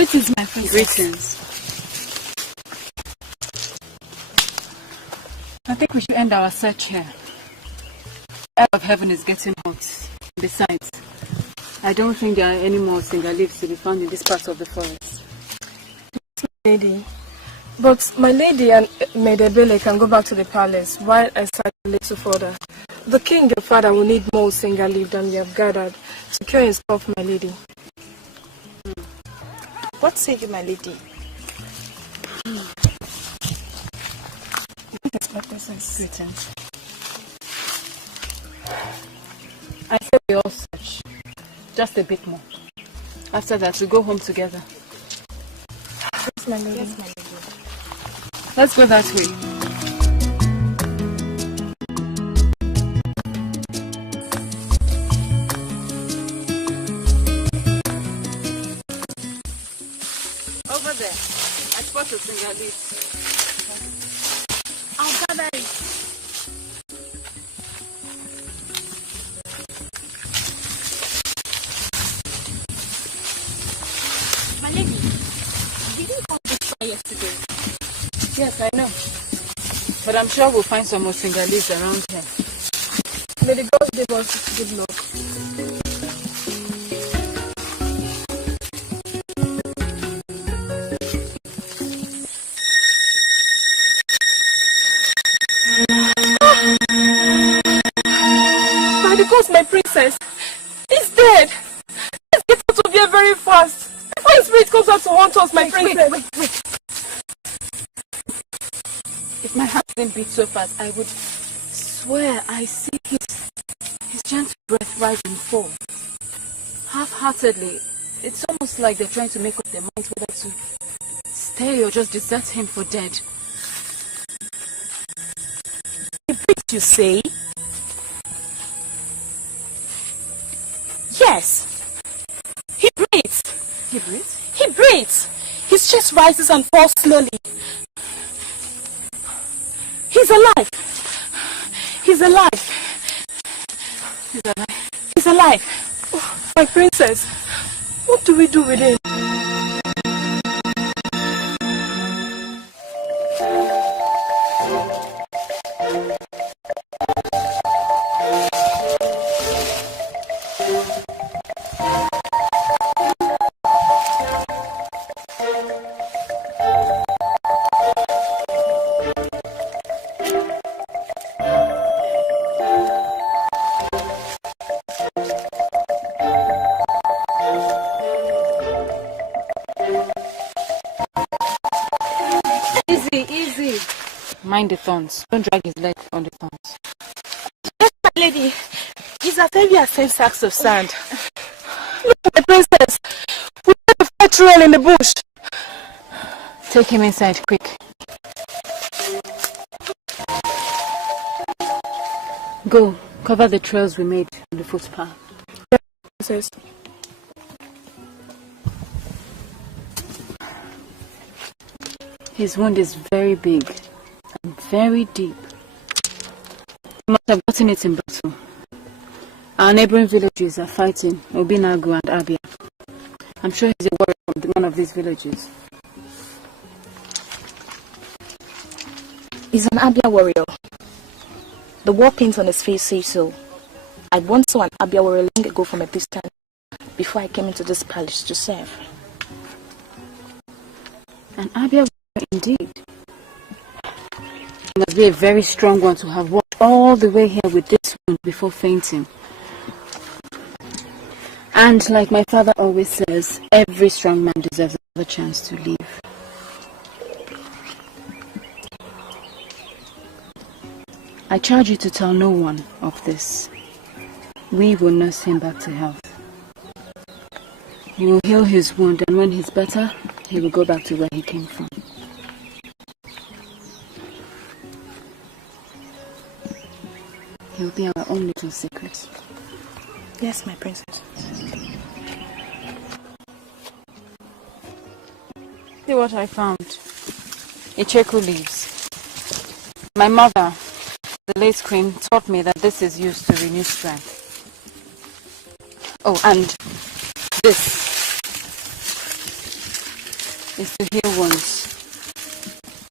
Greetings, my princess. Greetings. I think we should end our search here. The air of heaven is getting hot. Besides, I don't think there are any more single leaves to be found in this part of the forest. Lady. But my lady and Maid Ebele can go back to the palace while I search a little further. The king, your father, will need more single leaf than we have gathered. Secure his cup, my lady. What say you, my lady? Yes, my princess. Greetings. I said we all search. Just a bit more. After that, we go home together. Yes, my lady. Yes, my lady. Let's go that way. Over there, I spot a single leaf. I'll gather it. My lady, did you come this far yesterday? Yes, I know. But I'm sure we'll find some more single leaves around here. May the gods give us good luck. By the gods, my princess is dead. Let's get out of here very fast. Before his spirit comes out to haunt us, my princess. Wait. If my heart didn't beat so fast, I would swear I see his gentle breath rise and fall. Half-heartedly, it's almost like they're trying to make up their minds whether to stay or just desert him for dead. He breathes, you say? Yes. He breathes. He breathes? He breathes. His chest rises and falls slowly. He's alive. He's alive. He's alive. He's alive. Oh, my princess, what do we do with him? Mind the thorns. Don't drag his leg on the thorns. Yes, my lady. He's as heavy as 10 sacks of sand. Look, my princess. We have a fire trail in the bush. Take him inside, quick. Go, cover the trails we made on the footpath. Yes, princess. His wound is very big and very deep. He must have gotten it in battle. Our neighboring villages are fighting Obinagu and Abia. I'm sure he's a warrior from one of these villages. He's an Abia warrior. The war paint on his face says so. I once saw an Abia warrior long ago from a distance before I came into this palace to serve. An Abia warrior indeed. He must be a very strong one to have walked all the way here with this wound before fainting. And like my father always says, every strong man deserves another chance to live. I charge you to tell no one of this. We will nurse him back to health. We will heal his wound, and when he's better, he will go back to where he came from. He'll be our own little secret. Yes, my princess. See what I found. Icheku leaves. My mother, the late queen, taught me that this is used to renew strength. Oh, and this. is to heal wounds.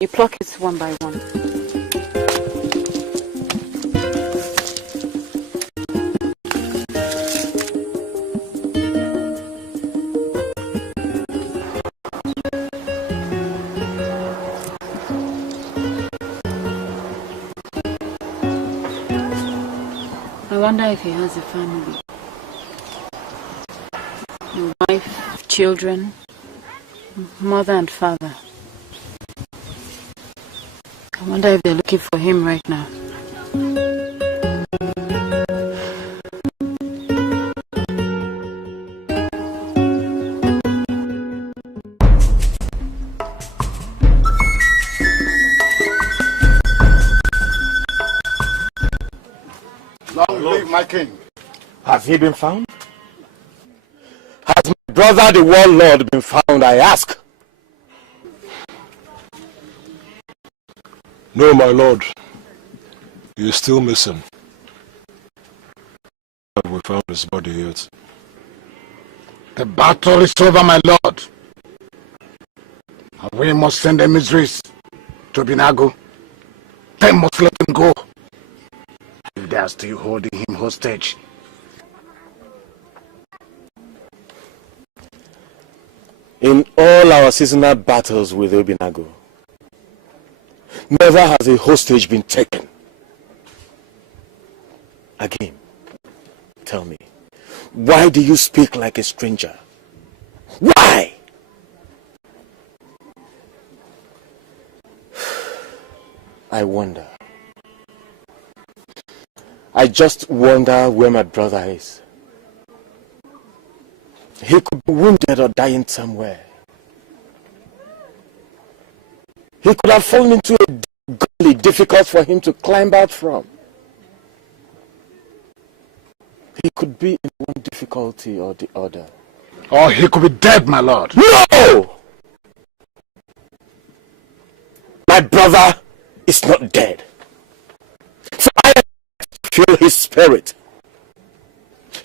You pluck it one by one. I wonder if he has a family. A wife, children, mother and father. I wonder if they're looking for him right now. Long live my king. Has he been found? Has my brother the warlord been found, I ask? No, my lord. He is still missing. We found his body yet. The battle is over, my lord. And we must send emissaries to Binago. They must let him go. If they are still holding him hostage. In all our seasonal battles with Obinago, never has a hostage been taken. Again, tell me, why do you speak like a stranger? Why? I wonder. I just wonder where my brother is. He could be wounded or dying somewhere. He could have fallen into a gully difficult for him to climb out from. He could be in one difficulty or the other. Or he could be dead, my lord. No! My brother is not dead. For I feel his spirit.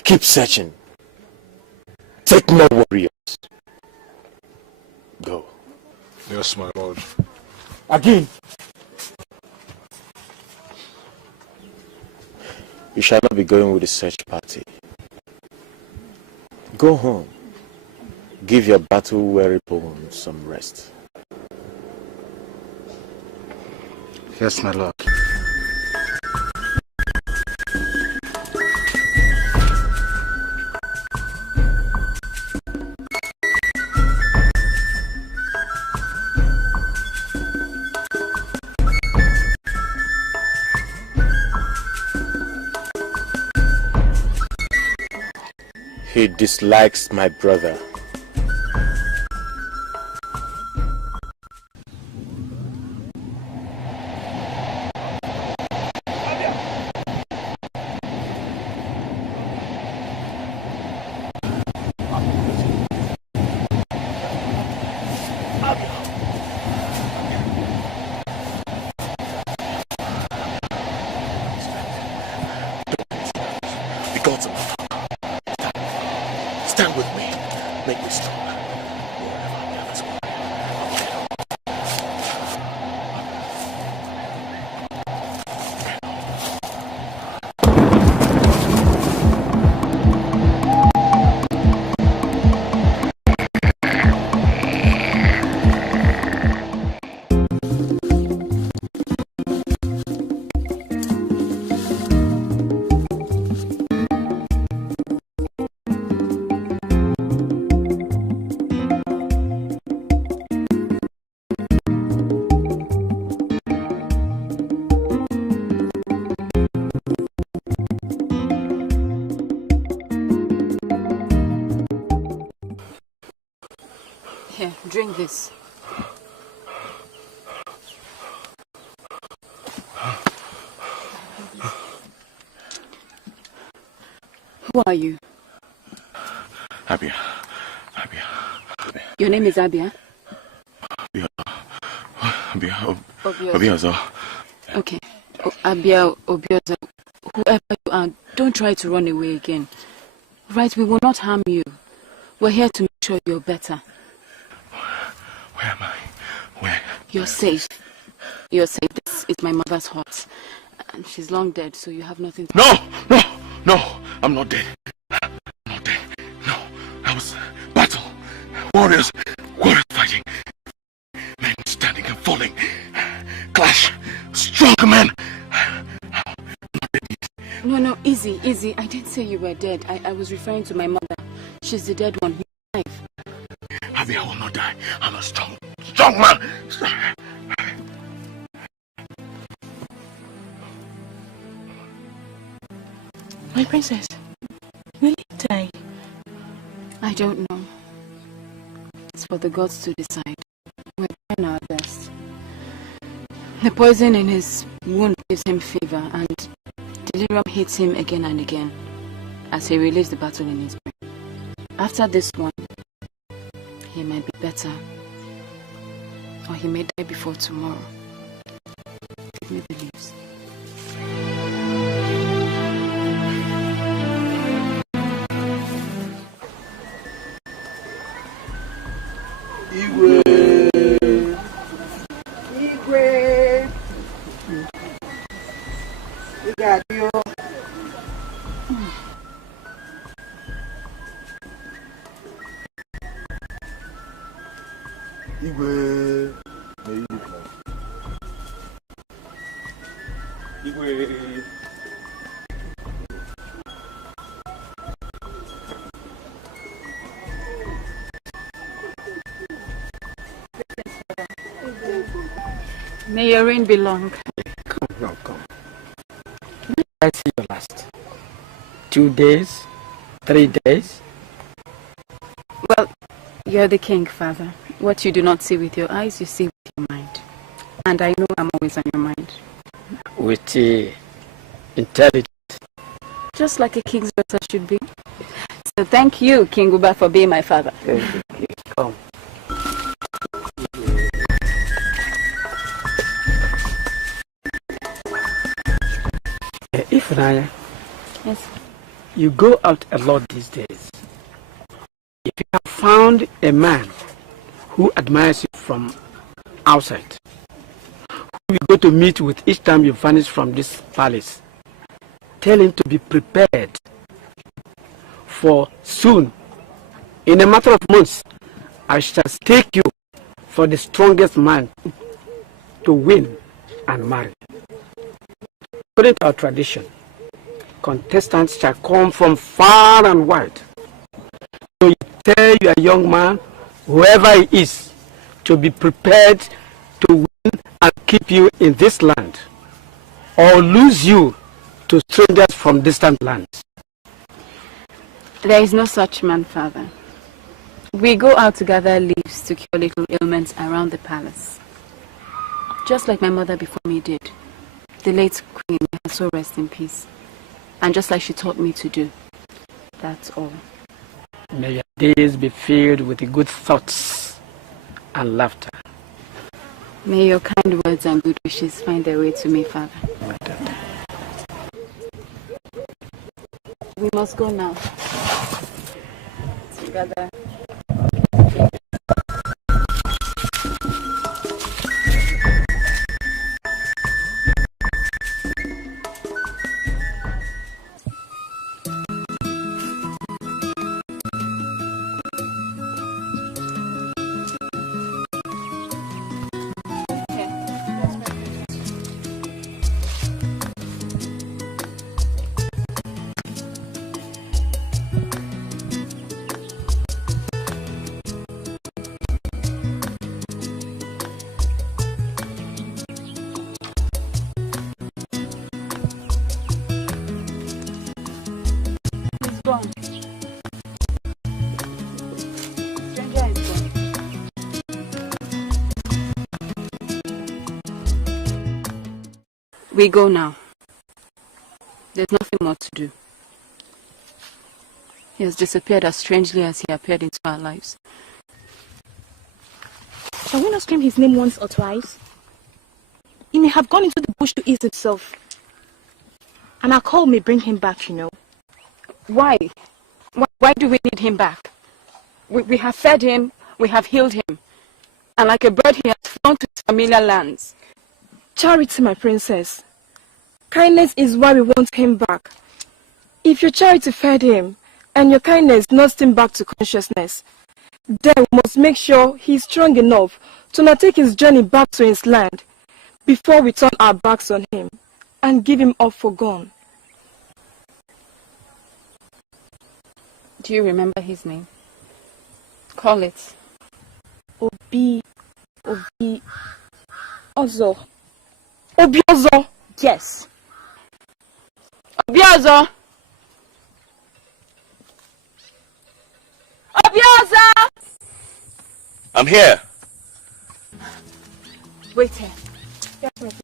Keep searching. Take more warriors. Go. Yes, my lord. Again. You shall not be going with the search party. Go home. Give your battle-weary bones some rest. Yes, my lord. He dislikes my brother. Stand with me. Make me strong. Here, drink this. Who are you? Abia. Your name is Abia? Obiozo. Okay. Abia, Obiozo. Whoever you are, don't try to run away again. Right, we will not harm you. We're here to make sure you're better. Where am I? Where? You're safe. You're safe. This is my mother's hut. And she's long dead, so you have nothing to... No! I'm not dead. I'm not dead. No. That was battle. Warriors fighting. Men standing and falling. Clash. Strong men. No, easy. I didn't say you were dead. I was referring to my mother. She's the dead one. You're alive. Javier, I will not die. I'm a strong man. My princess, will you die? I don't know. It's for the gods to decide. We're trying our best. The poison in his wound gives him fever, and delirium hits him again and again as he relives the battle in his brain. After this one, he might be better, or he may die before tomorrow. Give me the leaves. Igwe. We got you. Igwe. May you come. Igwe. May your reign be long. Come. When did I see you last? 2 days? 3 days? Well, you're the king, father. What you do not see with your eyes, you see with your mind. And I know I'm always on your mind. Witty, intelligent. Just like a king's daughter should be. So thank you, King Uba, for being my father. Come. If Naya, Yes. you go out a lot these days. If you have found a man who admires you from outside, who you go to meet with each time you vanish from this palace, tell him to be prepared, for soon, in a matter of months, I shall stake you for the strongest man to win and marry. According to our tradition, contestants shall come from far and wide. So you tell your young man, whoever he is, to be prepared to win and keep you in this land, or lose you to strangers from distant lands. There is no such man, father. We go out to gather leaves to cure little ailments around the palace. Just like my mother before me did. The late queen, may her soul rest in peace. And just like she taught me to do. That's all. May your days be filled with good thoughts and laughter. May your kind words and good wishes find their way to me, father. We must go now. Together. We go now. There's nothing more to do. He has disappeared as strangely as he appeared into our lives. Shall we not scream his name once or twice? He may have gone into the bush to ease himself. And our call may bring him back, you know. Why? Why do we need him back? We have fed him, we have healed him. And like a bird, he has flown to his familiar lands. Charity, my princess. Kindness is why we want him back. If your charity fed him, and your kindness nursed him back to consciousness, then we must make sure he's strong enough to not take his journey back to his land before we turn our backs on him and give him up for gone. Do you remember his name? Call it. Obi Ozo. Obi Ozo. Yes. Obi Ozo. Obi Ozo. I'm here. Wait here. Yes, my princess.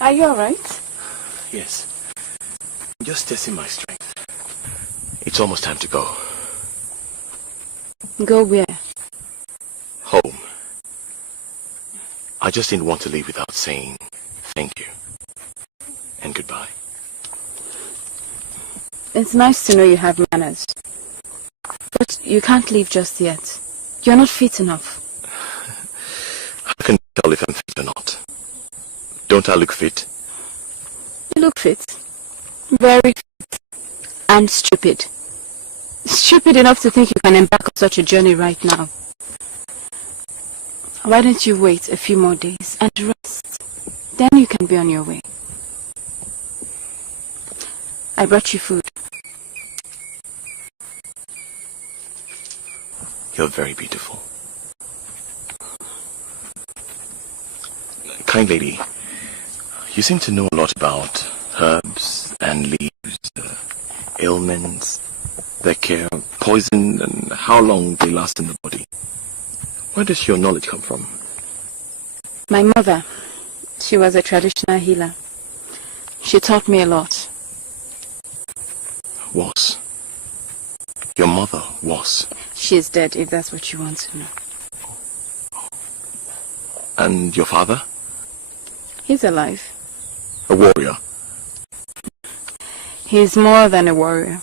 Are you alright? Yes. I'm just testing my strength. It's almost time to go. Go where? Home. I just didn't want to leave without saying thank you. And goodbye. It's nice to know you have manners. But you can't leave just yet. You're not fit enough. I can tell if I'm fit or not. Don't I look fit? You look fit. Very fit. And stupid. Stupid enough to think you can embark on such a journey right now. Why don't you wait a few more days and rest? Then you can be on your way. I brought you food. You're very beautiful. Kind lady, you seem to know a lot about herbs and leaves, ailments, their care, poison, and how long they last in the body. Where does your knowledge come from? My mother, she was a traditional healer. She taught me a lot. Was? Your mother was? She is dead, if that's what you want to know. And your father? He's alive. A warrior? He's more than a warrior.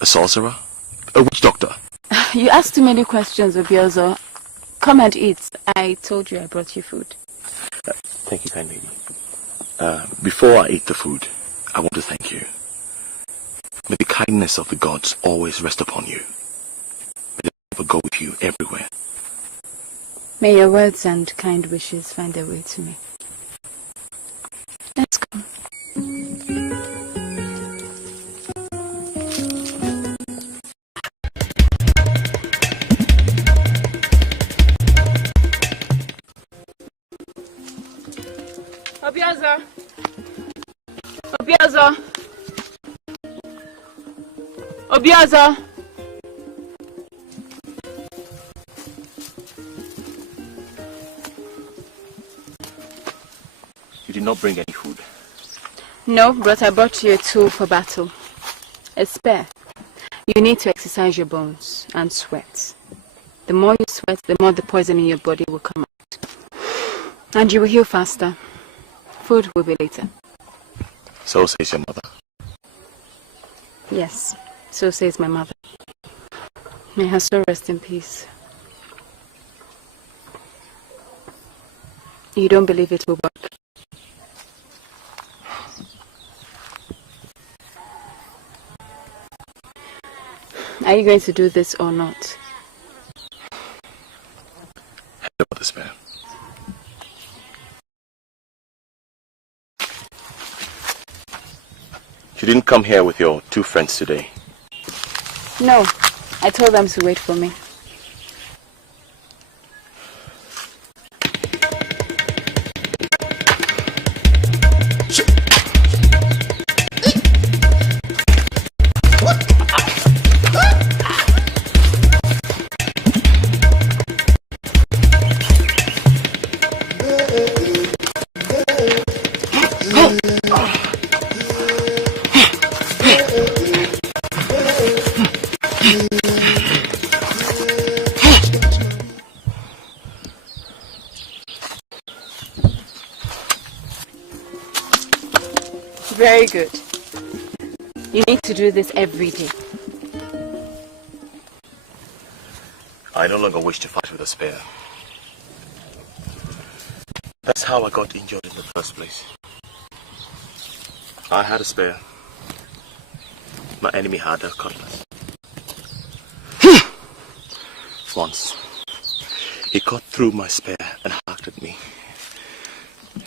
A sorcerer? A witch doctor? You asked too many questions, Obiozo. Come and eat. I told you I brought you food. Thank you, kind lady. Before I eat the food, I want to thank you. May the kindness of the gods always rest upon you. May they ever go with you everywhere. May your words and kind wishes find their way to me. Let's go. Obiozo! Obiozo! Obiozo! You did not bring any food. No, but I brought you a tool for battle. A spear. You need to exercise your bones and sweat. The more you sweat, the more the poison in your body will come out. And you will heal faster. Food will be later. So says your mother. Yes, so says my mother. May her soul rest in peace. You don't believe it will work? Are you going to do this or not? Hand over the spear. You didn't come here with your two friends today. No, I told them to wait for me. Very good. You need to do this every day. I no longer wish to fight with a spear. That's how I got injured in the first place. I had a spear. My enemy had a cutlass. Once, he cut through my spear and hacked at me. I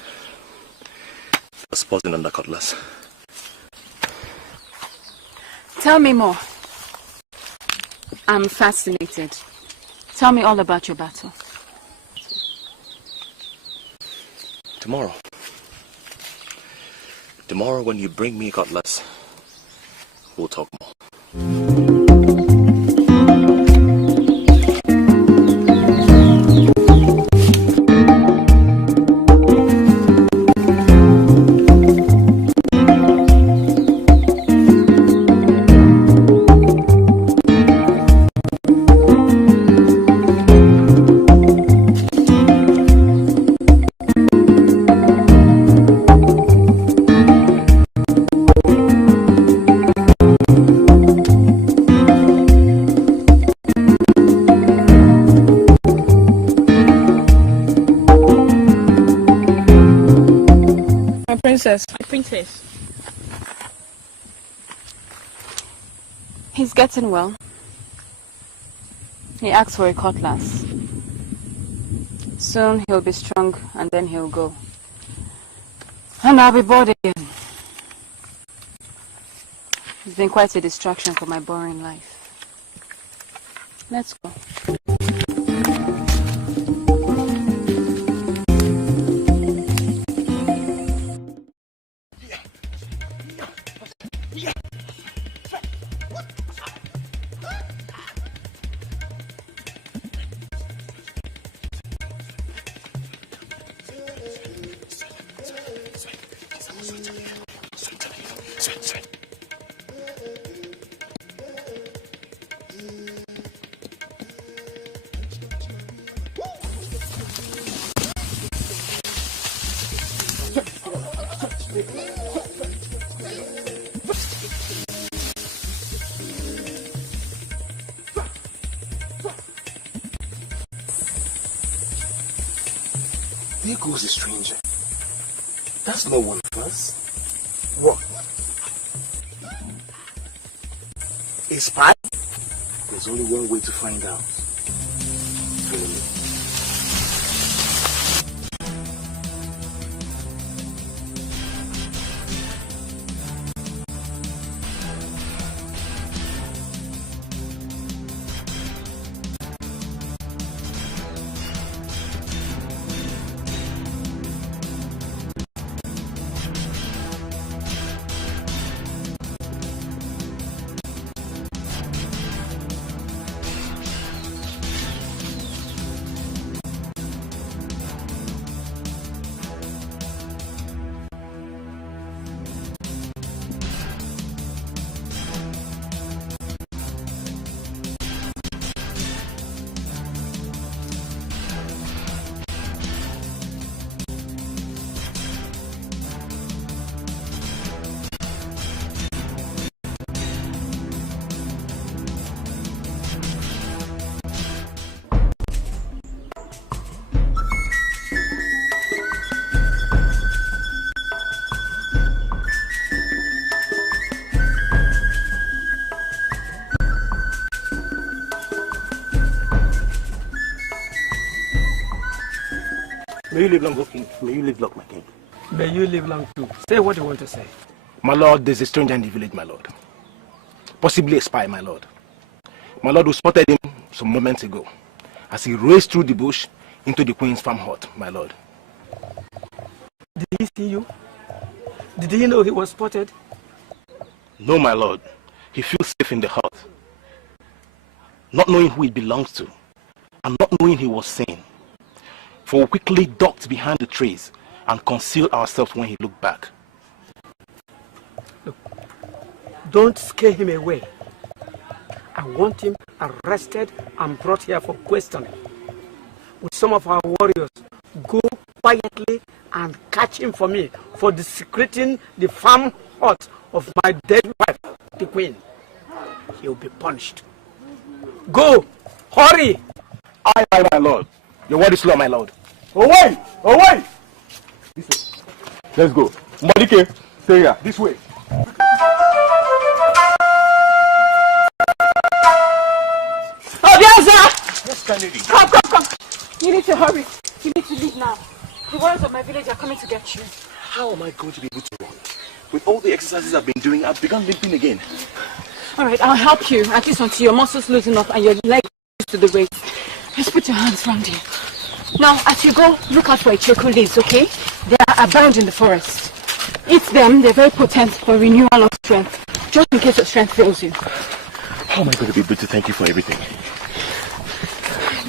was poisoned on the cutlass. Tell me more. I'm fascinated. Tell me all about your battle. Tomorrow. Tomorrow when you bring me a cutlass, we'll talk more. Princess. My princess. He's getting well. He asked for a cutlass. Soon he'll be strong and then he'll go. And I'll be bored again. It's been quite a distraction for my boring life. Let's go. There goes the stranger. That's no one of us. What? A spy? There's only one way to find out. Follow me. May you live long, O King. May you live long, my king. May you live long too. Say what you want to say. My lord, there's a stranger in the village, my lord. Possibly a spy, my lord. My lord, who spotted him some moments ago as he raced through the bush into the queen's farm hut, my lord. Did he see you? Did he know he was spotted? No, my lord. He feels safe in the hut. Not knowing who it belongs to, and not knowing he was seen. For we quickly ducked behind the trees and concealed ourselves when he looked back. Look, don't scare him away. I want him arrested and brought here for questioning. With some of our warriors, go quietly and catch him for me for desecrating the farm hut of my dead wife. the queen, he will be punished. Go! Hurry! Aye, aye, my lord. Your word is law, my lord. Away! Away! This way. Let's go. Mbadike, stay here. This way. Obiaza! Yes, Kennedy. Come! You need to hurry. You need to leave now. The warriors of my village are coming to get you. How am I going to be able to run? With all the exercises I've been doing, I've begun limping again. Alright, I'll help you, at least until your muscles loosen up and your legs used to the weight. Just put your hands around you. Now, as you go, look out for Ichoko leaves, okay? They are abound in the forest. Eat them, they're very potent for renewal of strength, just in case your strength fails you. How am I going to be able to thank you for everything?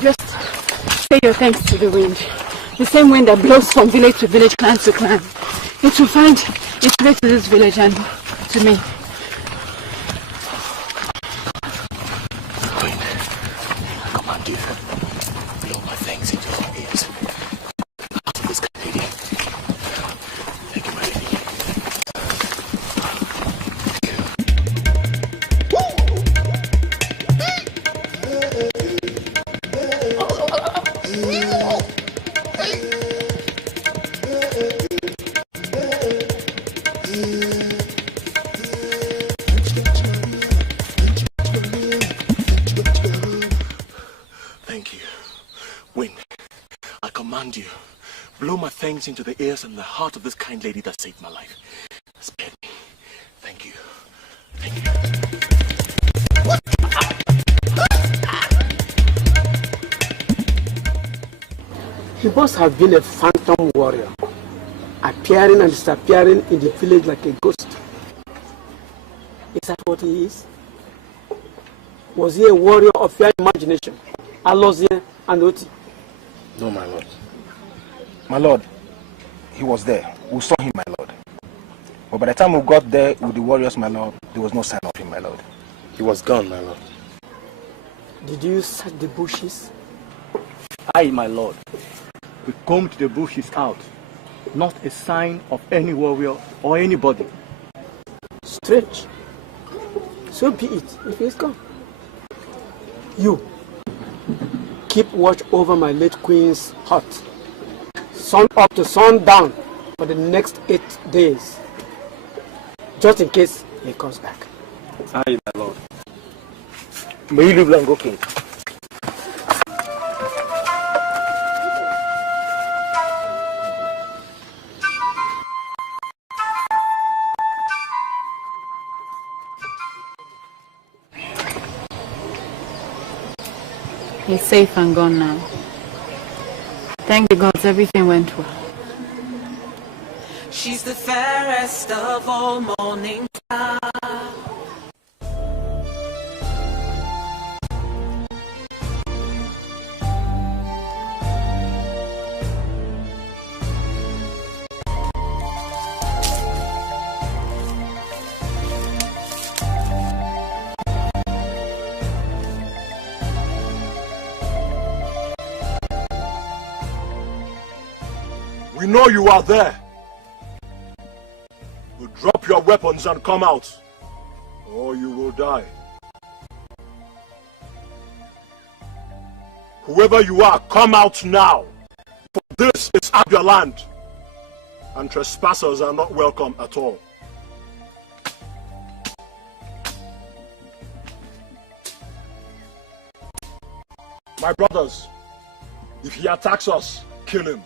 Just say your thanks to the wind. The same wind that blows from village to village, clan to clan. It will find its way to this village and to me. Queen, I command you, blow my thanks into your ears. After this, lady. Thank you, my lady. Thank you. Wind, I command you, blow my thanks into the ears and the heart of this kind lady that saved my life. Spare me. Thank you. Thank you. He must have been a phantom warrior, appearing and disappearing in the village like a ghost. Is that what he is? Was he a warrior of your imagination? Alozie and Oti? No, my lord. My lord, he was there. We saw him, my lord. But by the time we got there with the warriors, my lord, there was no sign of him, my lord. He was gone, my lord. Did you search the bushes? Aye, my lord. We combed the bushes out. Not a sign of any warrior or anybody. Strange. So be it, if he's gone. You, keep watch over my late queen's hut. Sun up to sun down for the next 8 days. Just in case he comes back. Aye, my lord. May you live long, O king. He's safe and gone now. Thank the gods, everything went well. She's the fairest of all morning stars. We know you are there. You drop your weapons and come out, or you will die. Whoever you are, come out now. For this is Abia land, and trespassers are not welcome at all. My brothers, if he attacks us, kill him.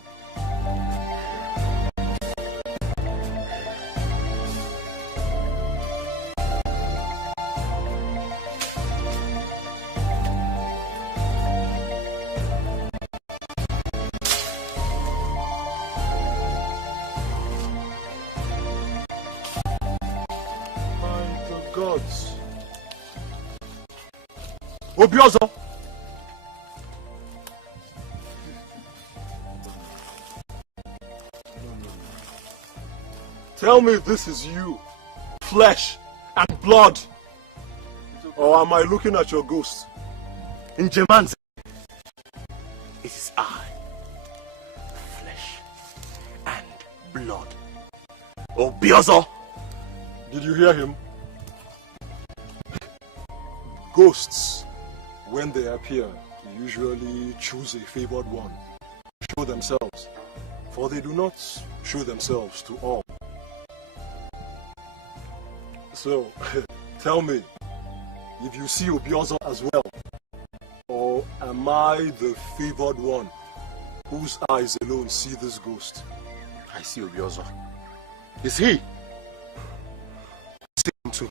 Gods. Obiozo. Tell me this is you, flesh and blood, or am I looking at your ghost? In Jemanze, it is I, flesh and blood. Obiozo. Did you hear him? Ghosts, when they appear, usually choose a favored one to show themselves, for they do not show themselves to all. So, tell me, if you see Obiozo as well, or am I the favored one whose eyes alone see this ghost? I see Obiozo. Is he? See him too.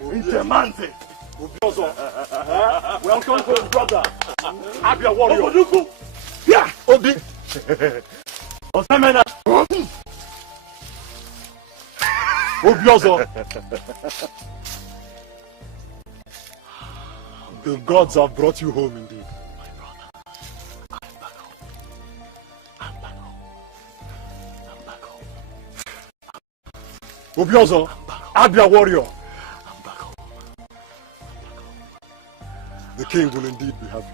Intermanze! Obiozo! Welcome home, brother! Abia warrior! Oboduku! Yeah! Obi! Osamena! Obiozo! The gods have brought you home indeed. My brother, I'm back home. I'm back home. I'm back home. Obiozo! Abia warrior! I'm back home. The king will indeed be happy.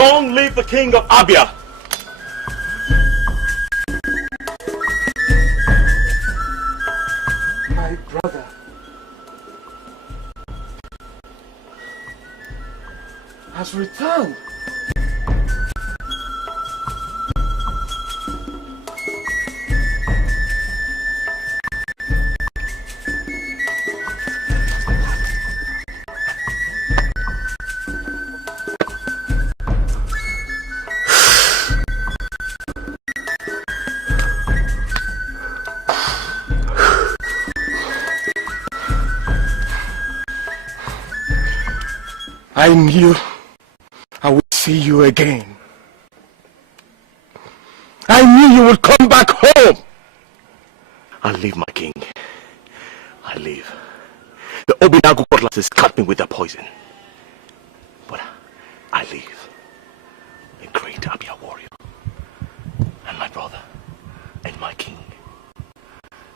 Long live the king of Abia! My brother. Has returned. I knew I would see you again. I knew you would come back home. I leave, my king. I leave. The Obinagu cutlasses cut me with their poison. But I leave. A great Abia warrior. And my brother. And my king.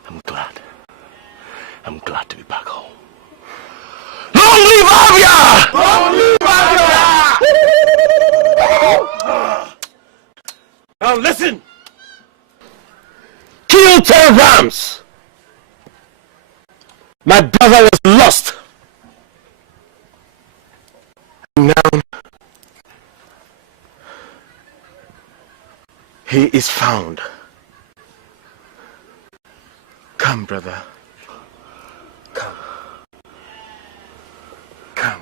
I'm glad. I'm glad to be back home. Long live Abia! Long live Abia! Now listen! Kill 10 rams! My brother was lost. Now he is found. Come, brother. Come. Come.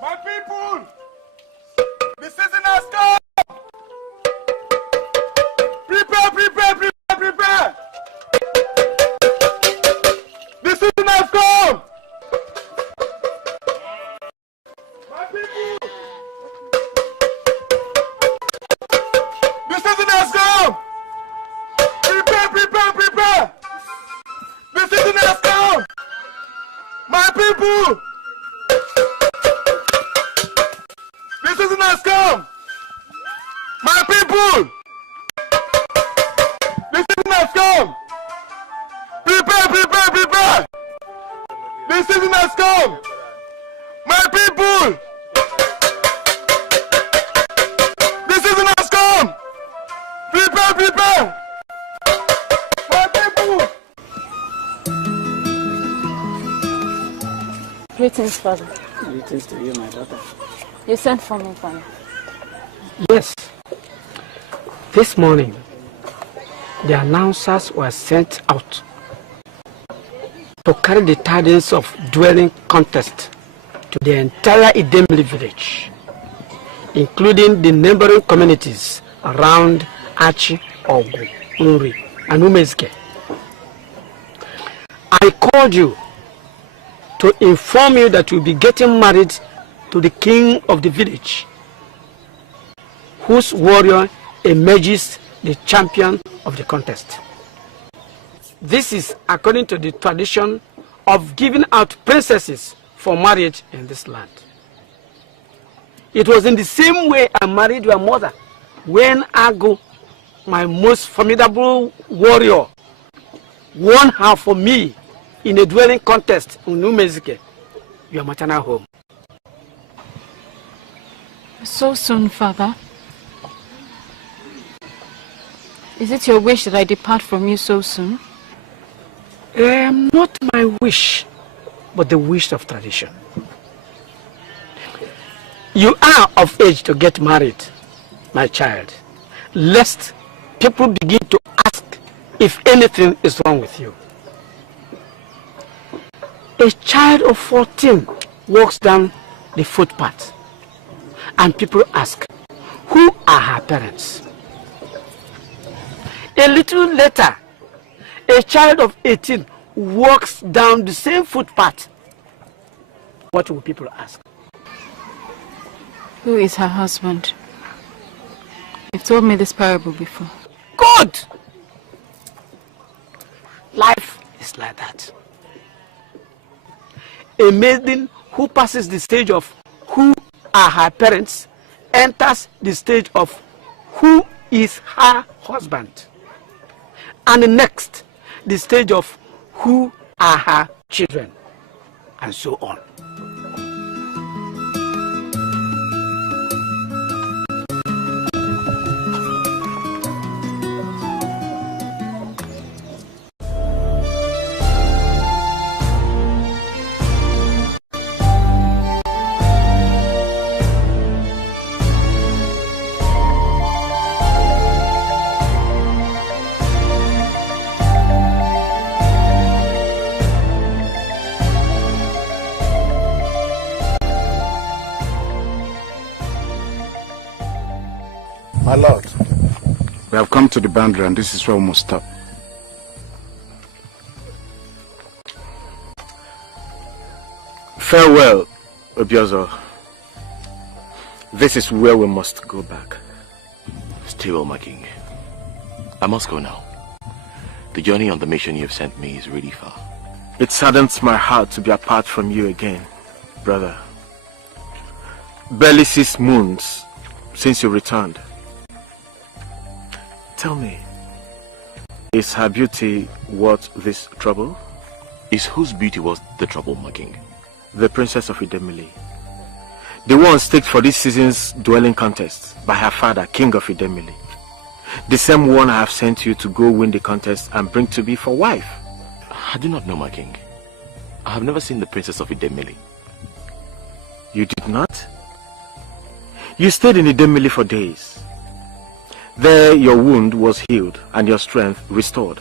My people! The season has come! Prepare, prepare, prepare, prepare! The season has come! My people! The season has come! Prepare, prepare, prepare! The season has come! My people! The season has come! My people! The season has come! Prepare, prepare, prepare! The season has come! My people! The season has come! Prepare, prepare! My people! Greetings, Father. Greetings to you, my daughter. You sent for me, Father. Yes. This morning, the announcers were sent out to carry the tidings of dwelling contest to the entire Idemili village, including the neighboring communities around Achi, Ogu, Unri, and Umezke. I called you to inform you that you'll be getting married to the king of the village, whose warrior emerges the champion of the contest. This is according to the tradition of giving out princesses for marriage in this land. It was in the same way I married your mother when Agu, my most formidable warrior, won her for me in a dwelling contest in Umezike, your maternal home. So soon, Father? Is it your wish that I depart from you so soon? Not my wish, but the wish of tradition. You are of age to get married, my child, lest people begin to ask if anything is wrong with you. A child of 14 walks down the footpath, and people ask, who are her parents? A little later, a child of 18 walks down the same footpath. What will people ask? Who is her husband? You've told me this parable before. Good! Life is like that. A maiden who passes the stage of who are her parents enters the stage of who is her husband. And next, the stage of who are her children, and so on. My lord, we have come to the boundary and this is where we must stop. Farewell, Obiozo. This is where we must go back. Stay well, my king. I must go now. The journey on the mission you have sent me is really far. It saddens my heart to be apart from you again, brother. Barely 6 moons since you returned. Tell me, is her beauty worth this trouble? Is whose beauty worth the trouble, my king? The princess of Idemili. The one staked for this season's dwelling contest by her father, king of Idemili. The same one I have sent you to go win the contest and bring to be for wife. I do not know, my king. I have never seen the princess of Idemili. You did not? You stayed in Idemili for days. There your wound was healed and your strength restored.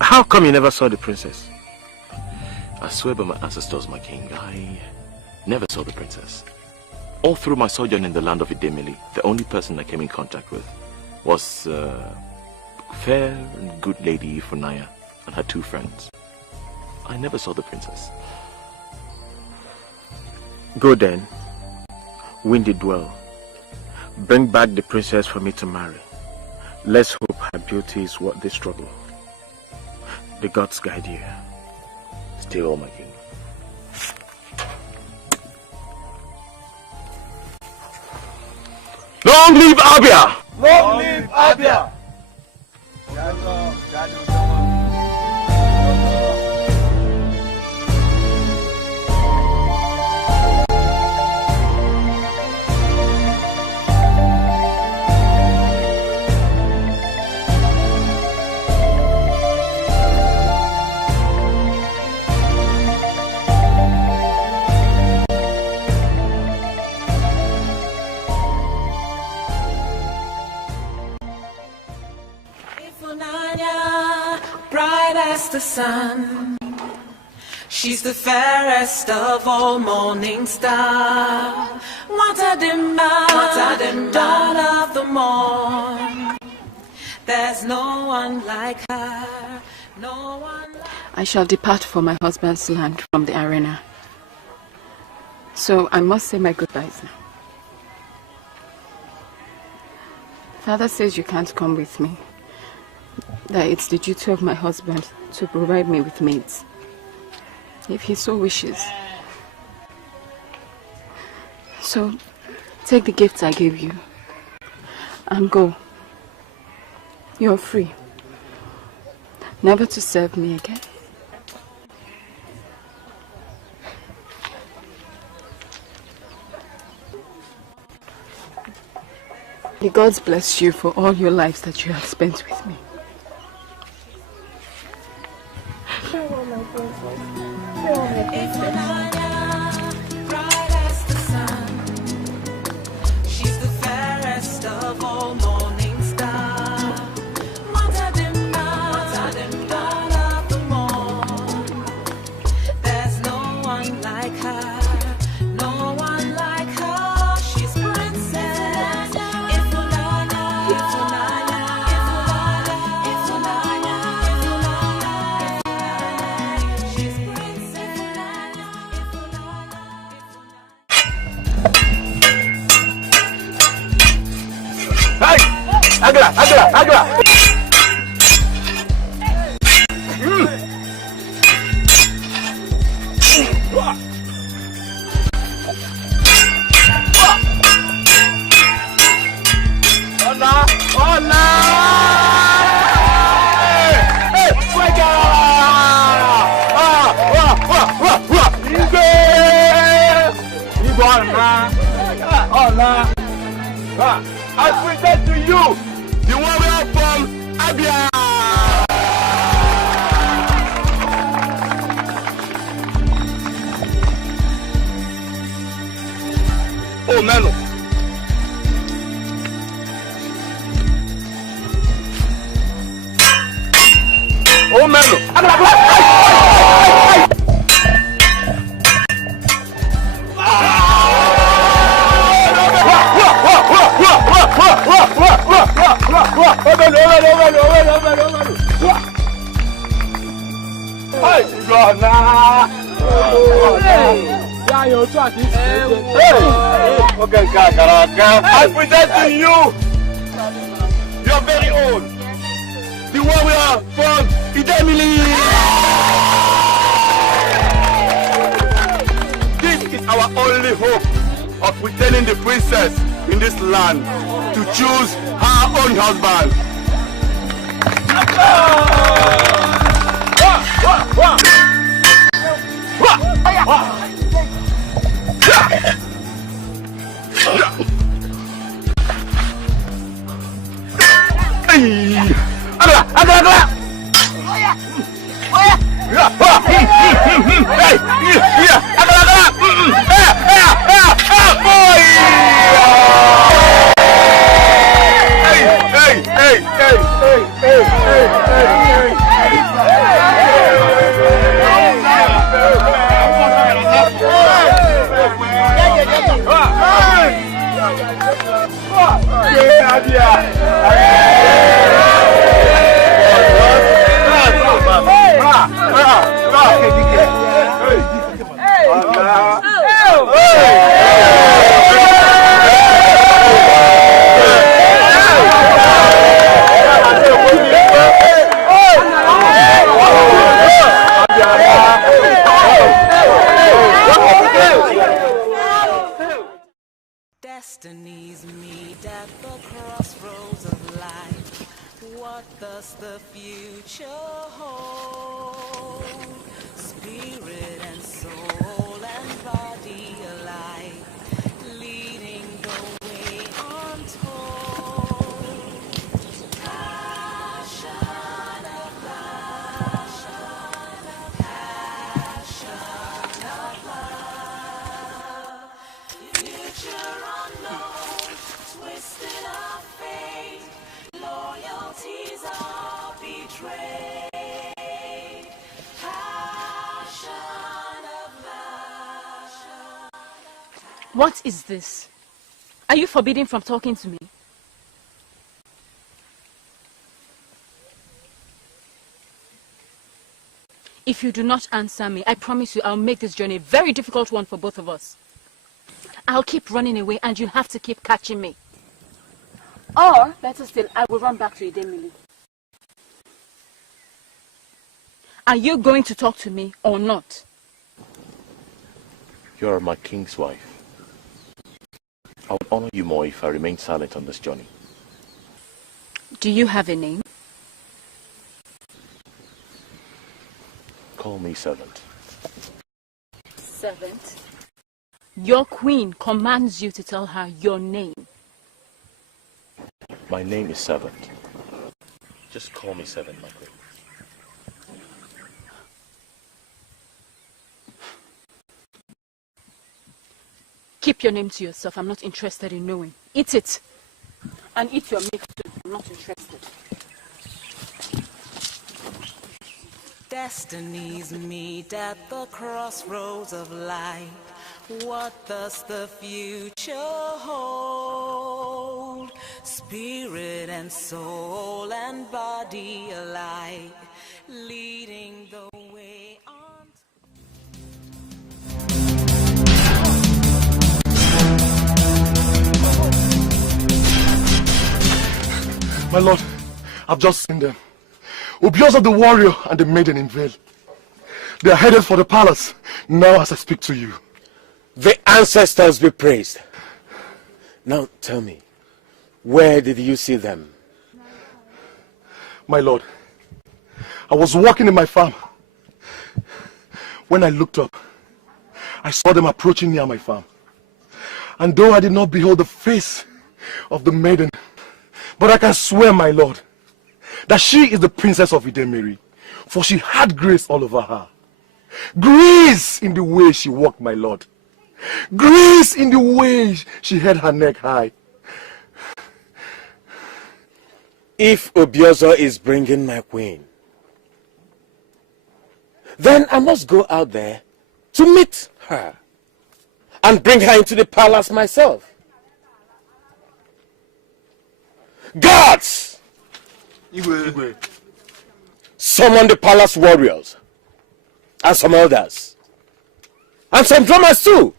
How come you never saw the princess? I swear by my ancestors, my king, I never saw the princess. All through my sojourn in the land of Idemili, the only person I came in contact with was fair and good lady Funaya and her 2 friends. I never saw the princess. Go then, win the duel. Bring back the princess for me to marry. Let's hope her beauty is worth the struggle. The gods guide you. Stay well, my king. Long live Abia! Long live Abia! as the sun. She's the fairest of all morning stars. Dawn of the morn. There's no one like her. No one like I shall depart for my husband's land from the arena. So I must say my goodbyes now. Father says you can't come with me. That it's the duty of my husband to provide me with maids, if he so wishes. So, take the gifts I gave you and go. You're free, never to serve me again. The gods bless you for all your lives that you have spent with me. Farewell, my princess. Farewell, my princess. bright as the sun. She's the fairest of all morning stars. Dawn of the morn. There's no one like her. No one like her. She's princess. Agla! Hola! Hey, fuega! Hola! I present to you the warrior from Abia. Oh, Melo. Oh, Melo. I present to you your very own, the warrior from Idemili. This is our only hope of returning the princess in this land to choose her own husband. Destinies meet at the crossroads of life. What does the future hold? Spirit and soul and body alike, leading the way untold. Passion of passion of love. Future unknown, twisted of fate, loyalties are betrayed. What is this? Are you forbidden from talking to me? If you do not answer me, I promise you I'll make this journey a very difficult one for both of us. I'll keep running away and you'll have to keep catching me. Or, better still, I will run back to Idemili. Are you going to talk to me or not? You are my king's wife. I would honor you more if I remained silent on this journey. Do you have a name? Call me servant. Servant? Your queen commands you to tell her your name. My name is servant. Just call me servant, my queen. Keep your name to yourself. I'm not interested in knowing. Eat it. And eat your meat too. I'm not interested. Destinies meet at the crossroads of life. What does the future hold? Spirit and soul and body alike, leading the way on. My lord, I've just seen them. Obioza the warrior and the maiden in veil. They are headed for the palace now as I speak to you. The ancestors be praised. Now tell me, where did you see them? My lord, I was walking in my farm. When I looked up, I saw them approaching near my farm. And though I did not behold the face of the maiden, but I can swear, my lord, that she is the princess of Idemili, for she had grace all over her. Grace in the way she walked, my lord. Grace in the way she held her neck high. If Obioza is bringing my queen, then I must go out there to meet her and bring her into the palace myself. Guards! Summon the palace warriors and some elders and some drummers too,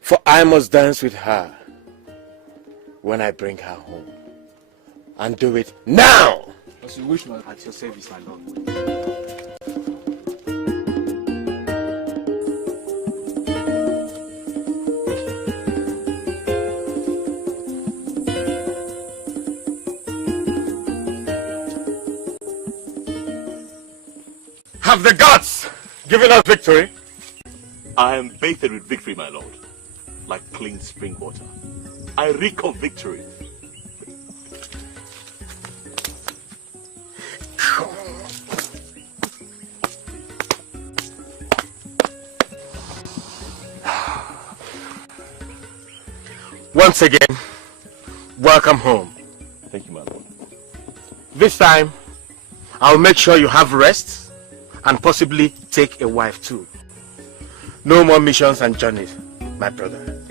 for I must dance with her when I bring her home, and do it now. As you wish, man. At your service, my lord. Have the gods given us victory? I am bathed with victory, my lord, like clean spring water. I reek of victory. Once again, welcome home. Thank you, my lord. This time, I'll make sure you have rest and possibly take a wife too. No more missions and journeys, my brother.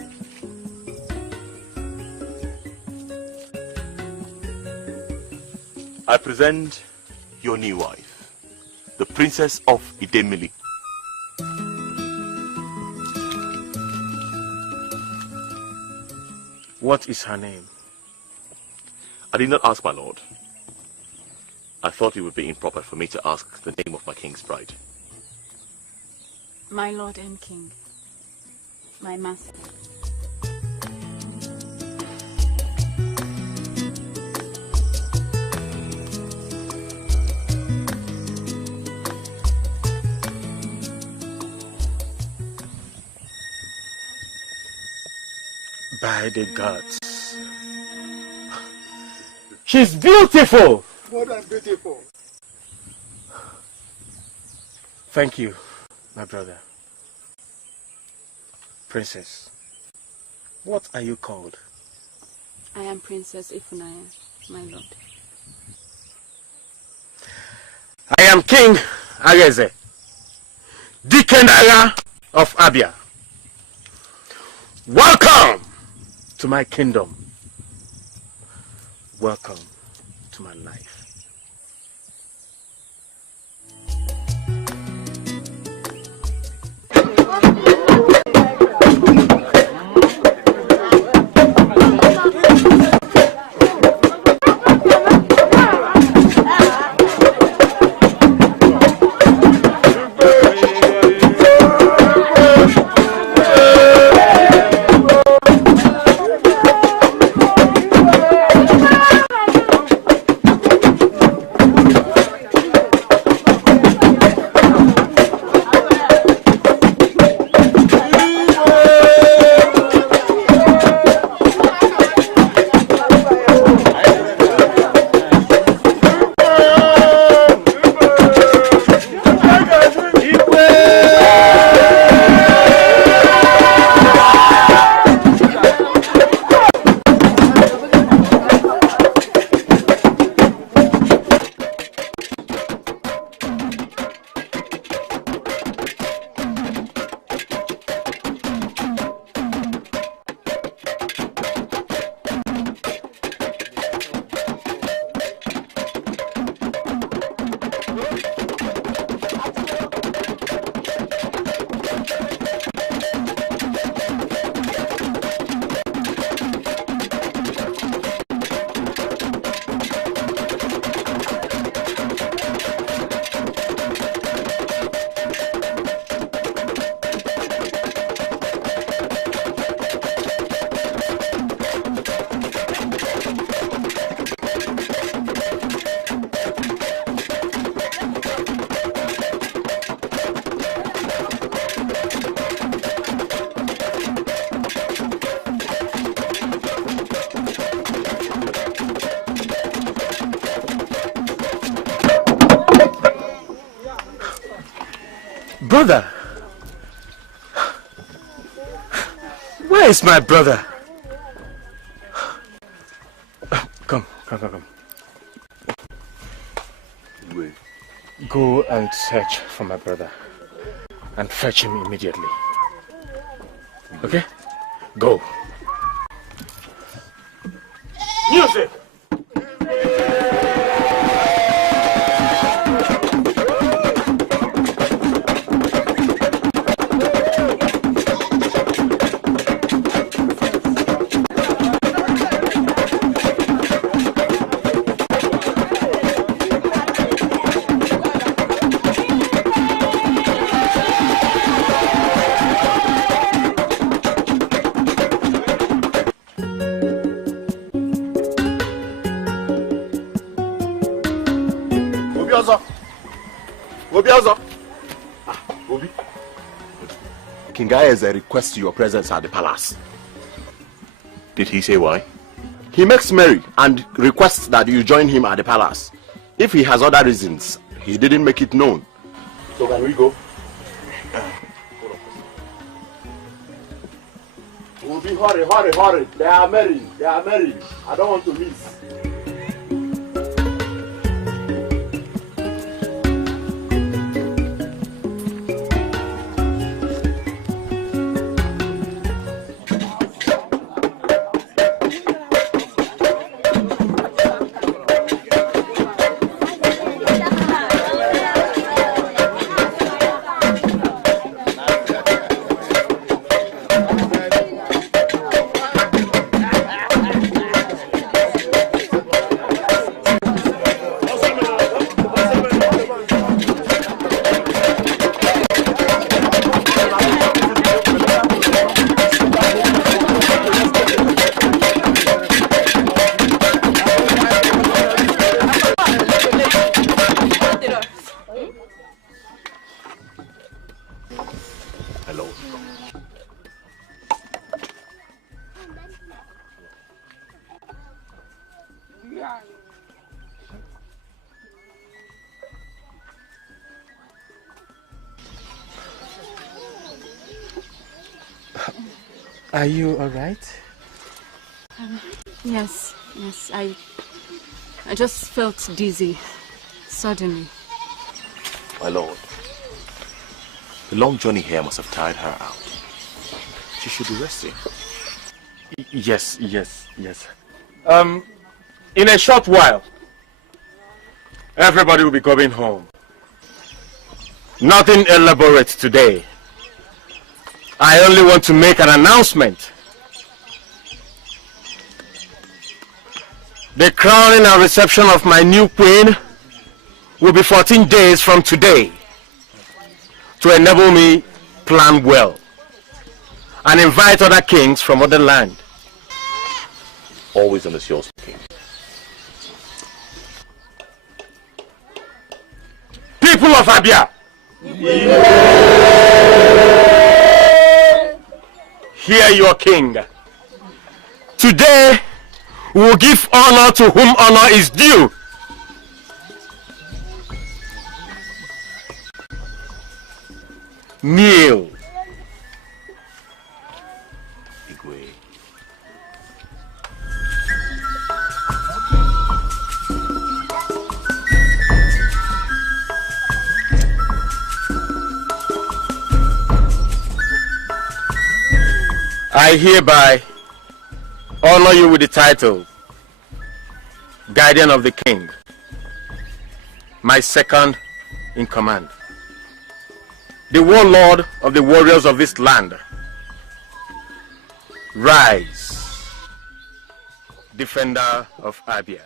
I present your new wife, the princess of Idemili. What is her name? I did not ask, my lord. I thought it would be improper for me to ask the name of my king's bride. My lord and king, my master. By the gods. She's beautiful! More than beautiful. Thank you, my brother. Princess, what are you called? I am Princess Ifunaya, my lord. I am King Ageze, Dikendara of Abia. Welcome to my kingdom. Welcome to my life. Brother! Where is my brother? Come. Wait. Go and search for my brother and fetch him immediately. Okay? Go. Music! King has a request to your presence at the palace. Did he say why? He makes merry and requests that you join him at the palace. If he has other reasons, he didn't make it known. So can we go? We'll be hurry. They are married. I don't want to miss. Are you alright? Yes. I just felt dizzy suddenly. My lord, the long journey here must have tired her out. She should be resting. Yes. In a short while, everybody will be going home. Nothing elaborate today. I only want to make an announcement. The crowning and reception of my new queen will be 14 days from today, to enable me plan well and invite other kings from other land. Always on the yours, king. People of Abia, hear your king. Today we will give honor to whom honor is due. Kneel. I hereby honor you with the title Guardian of the King, my second in command, the warlord of the warriors of this land. Rise, defender of Abia.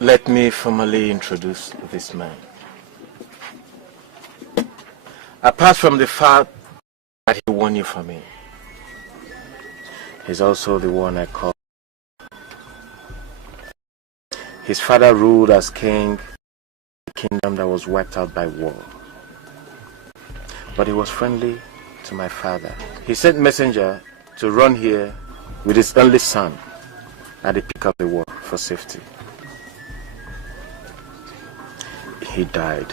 Let me formally introduce this man. Apart from the fact that he won you for me, he's also the one I call. His father ruled as king a kingdom that was wiped out by war. But he was friendly to my father. He sent messenger to run here with his only son at the peak of the war for safety. He died.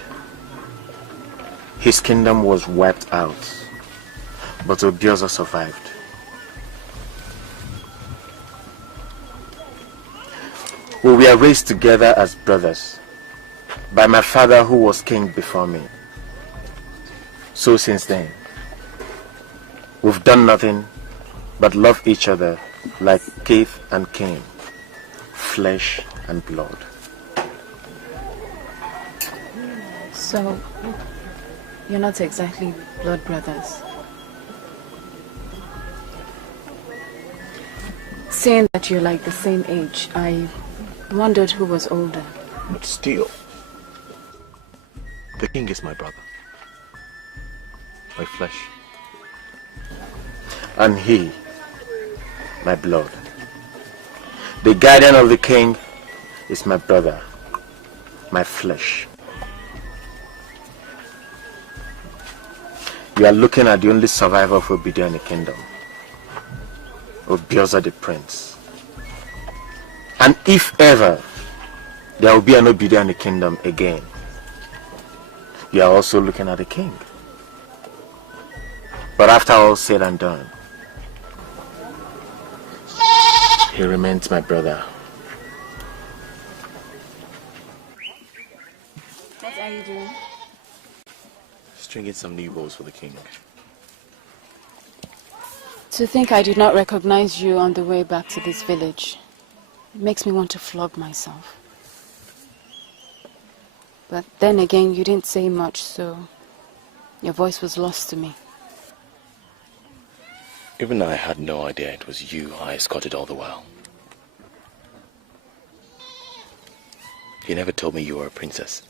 His kingdom was wiped out, but Obioza survived. We were raised together as brothers by my father who was king before me. So since then, we've done nothing but love each other like kith and kin, flesh and blood. So, you're not exactly blood brothers. Seeing that you're like the same age, I wondered who was older. But still, the king is my brother. My flesh. And he, my blood. The guardian of the king is my brother, my flesh. You are looking at the only survivor of Obidia in the kingdom, Obioza the prince. And if ever there will be an Obidia in the kingdom again, you are also looking at the king. But after all said and done, he remains my brother. What are you doing? Stringing some new bows for the king. To think I did not recognize you on the way back to this village, it makes me want to flog myself. But then again, you didn't say much, so your voice was lost to me. Even I had no idea it was you I escorted all the while. You never told me you were a princess.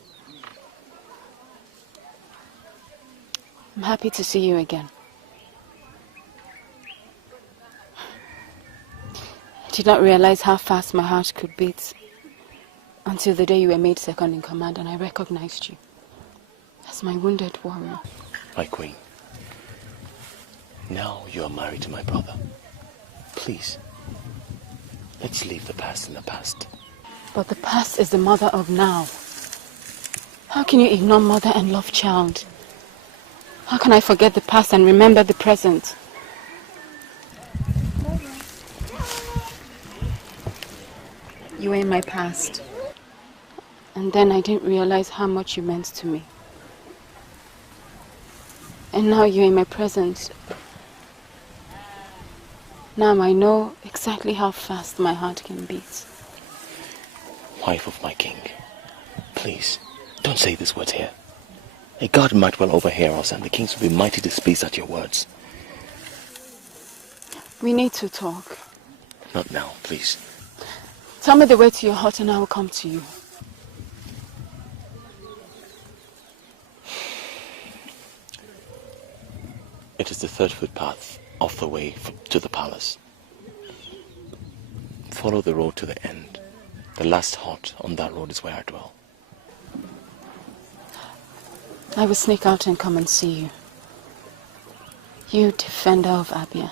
I'm happy to see you again. I did not realize how fast my heart could beat Until the day you were made second in command and I recognized you as my wounded warrior. My queen, now you are married to my brother. Please, let's leave the past in the past. But the past is the mother of now. How can you ignore mother and love child? How can I forget the past and remember the present? You were in my past. And then I didn't realize how much you meant to me. And now you're in my present. Now I know exactly how fast my heart can beat. Wife of my king, please, don't say these words here. A guard might well overhear us and the kings will be mighty displeased at your words. We need to talk. Not now, please. Tell me the way to your hut and I will come to you. It is the 3rd footpath off the way to the palace. Follow the road to the end. The last hut on that road is where I dwell. I will sneak out and come and see you. You, defender of Abia.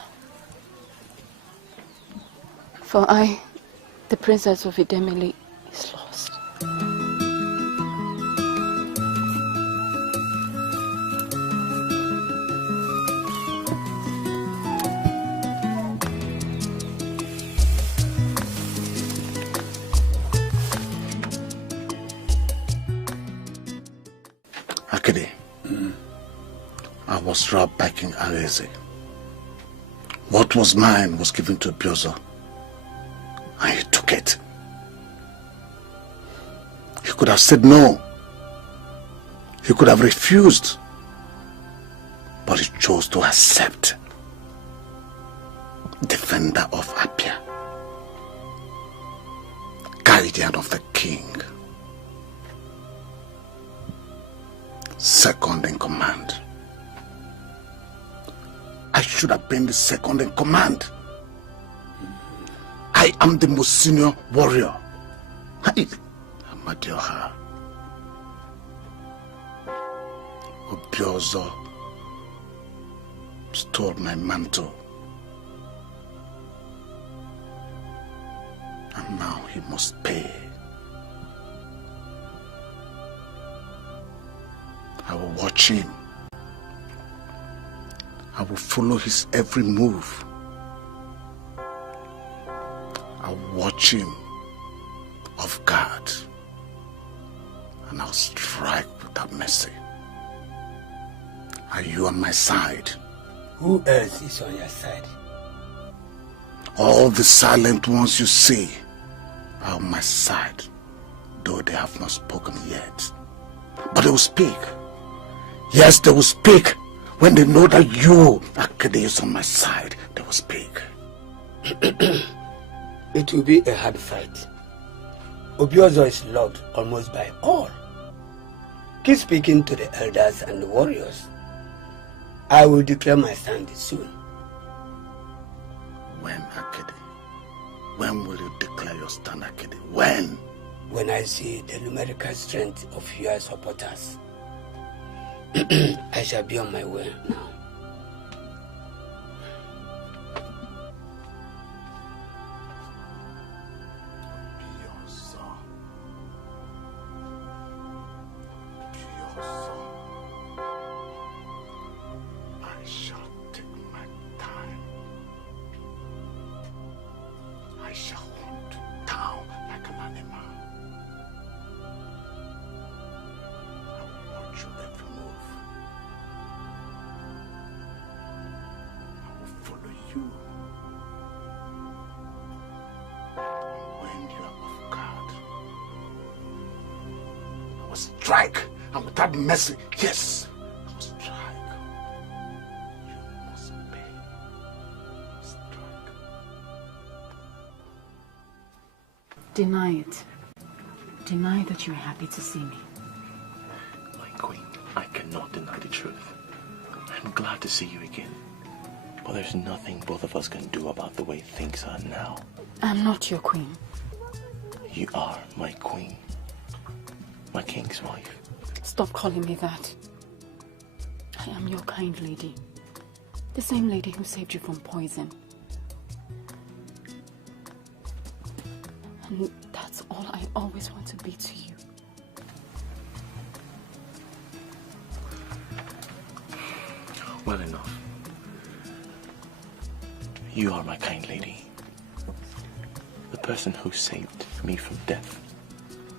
For I, the princess of Idemili, is lost. Akede, I was robbed by King Areze. What was mine was given to Biozo, and he took it. He could have said no. He could have refused, but he chose to accept. Defender of Apia, guardian of the king, second in command. I should have been the second in command. I am the most senior warrior. Amadioha. Obiozo stole my mantle. And now he must pay. I will watch him. I will follow his every move. I'll watch him off guard. And I'll strike without mercy. Are you on my side? Who else is on your side? All the silent ones you see are on my side, though they have not spoken yet. But they will speak. Yes, they will speak. When they know that you, Akede, is on my side, they will speak. It will be a hard fight. Obiozo is loved almost by all. Keep speaking to the elders and the warriors. I will declare my stand soon. When, Akede? When will you declare your stand, Akede? When? When I see the numerical strength of your supporters. I shall be on my way now. I shall take my time. I shall hunt down like an animal. I will watch you every move. I will follow you. And when you are off guard, I will strike, and without mercy, yes, I will strike. You must pay. Strike. Deny it. Deny that you are happy to see me. My queen, I cannot deny the truth. I'm glad to see you again. But there's nothing both of us can do about the way things are now. I'm not your queen. You are my queen. my king's wife. Stop calling me that. I am your kind lady. The same lady who saved you from poison. And that's all I always want to be to you. Well enough. You are my kind lady. The person who saved me from death.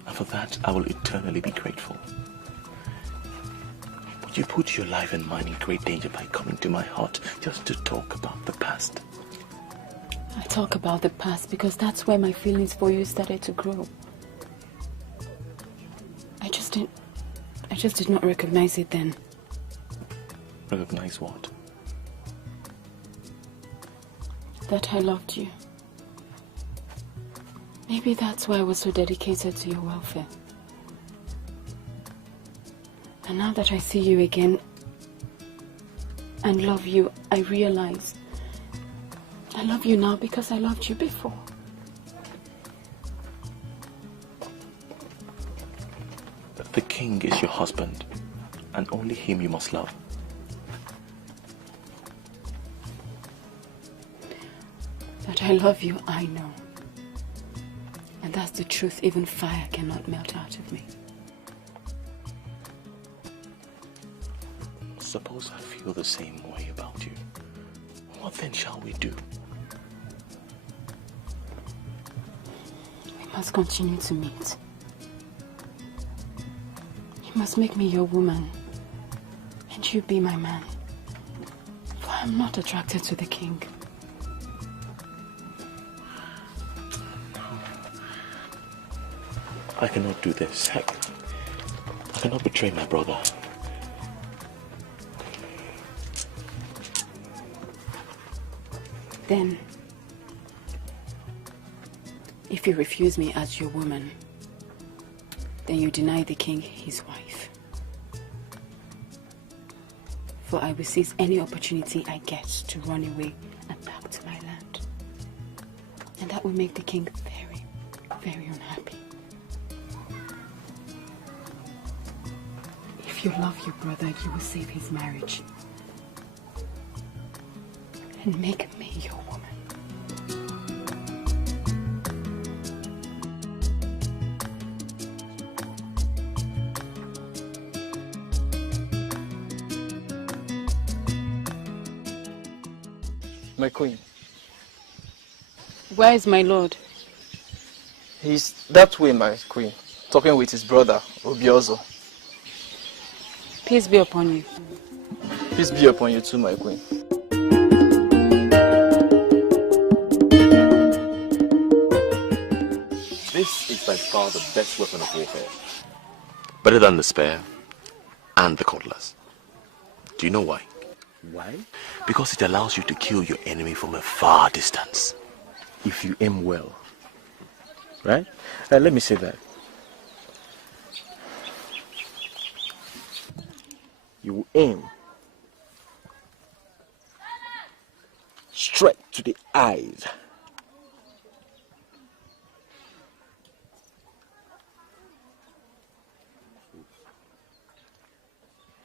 And for that, I will eternally be grateful. But you put your life and mine in great danger by coming to my heart just to talk about the past. I talk about the past because that's where my feelings for you started to grow. I just did not recognize it then. Recognize what? That I loved you. Maybe that's why I was so dedicated to your welfare. And now that I see you again and love you, I realize I love you now because I loved you before. The king is your husband, and only him you must love. That I love you, I know. And that's the truth even fire cannot melt out of me. Suppose I feel the same way about you. What then shall we do? We must continue to meet. You must make me your woman, and you be my man. For I'm not attracted to the king. I cannot do this. I cannot betray my brother. Then, if you refuse me as your woman, then you deny the king his wife. For I will seize any opportunity I get to run away and back to my land. And that will make the king very, very unhappy. If you love your brother, you will save his marriage. And make me your woman. My queen. Where is my lord? He's that way, my queen, talking with his brother, Obiozo. Peace be upon you. Peace be upon you too, my queen. This is by far the best weapon of warfare. Better than the spear and the cutlass. Do you know why? Why? Because it allows you to kill your enemy from a far distance. If you aim well. Right? Let me say that. You will aim straight to the eyes.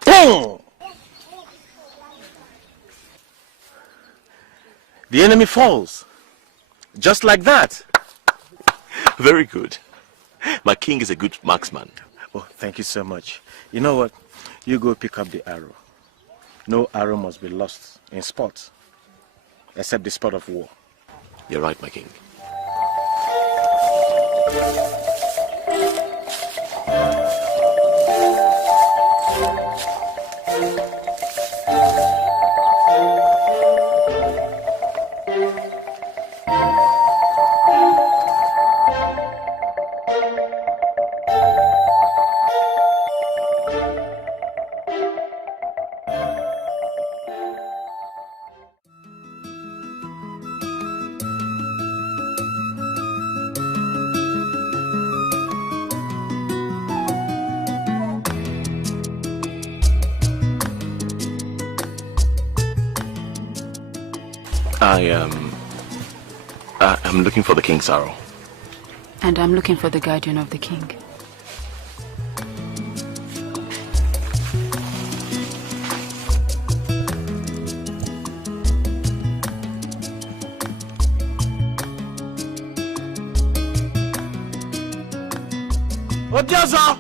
Dang! The enemy falls. Just like that. Very good. My king is a good marksman. Oh, thank you so much. You know what? You go pick up the arrow. No arrow must be lost in sport, except the sport of war. You're right, my king. I'm looking for the king's arrow. And I'm looking for the guardian of the king. Odioso!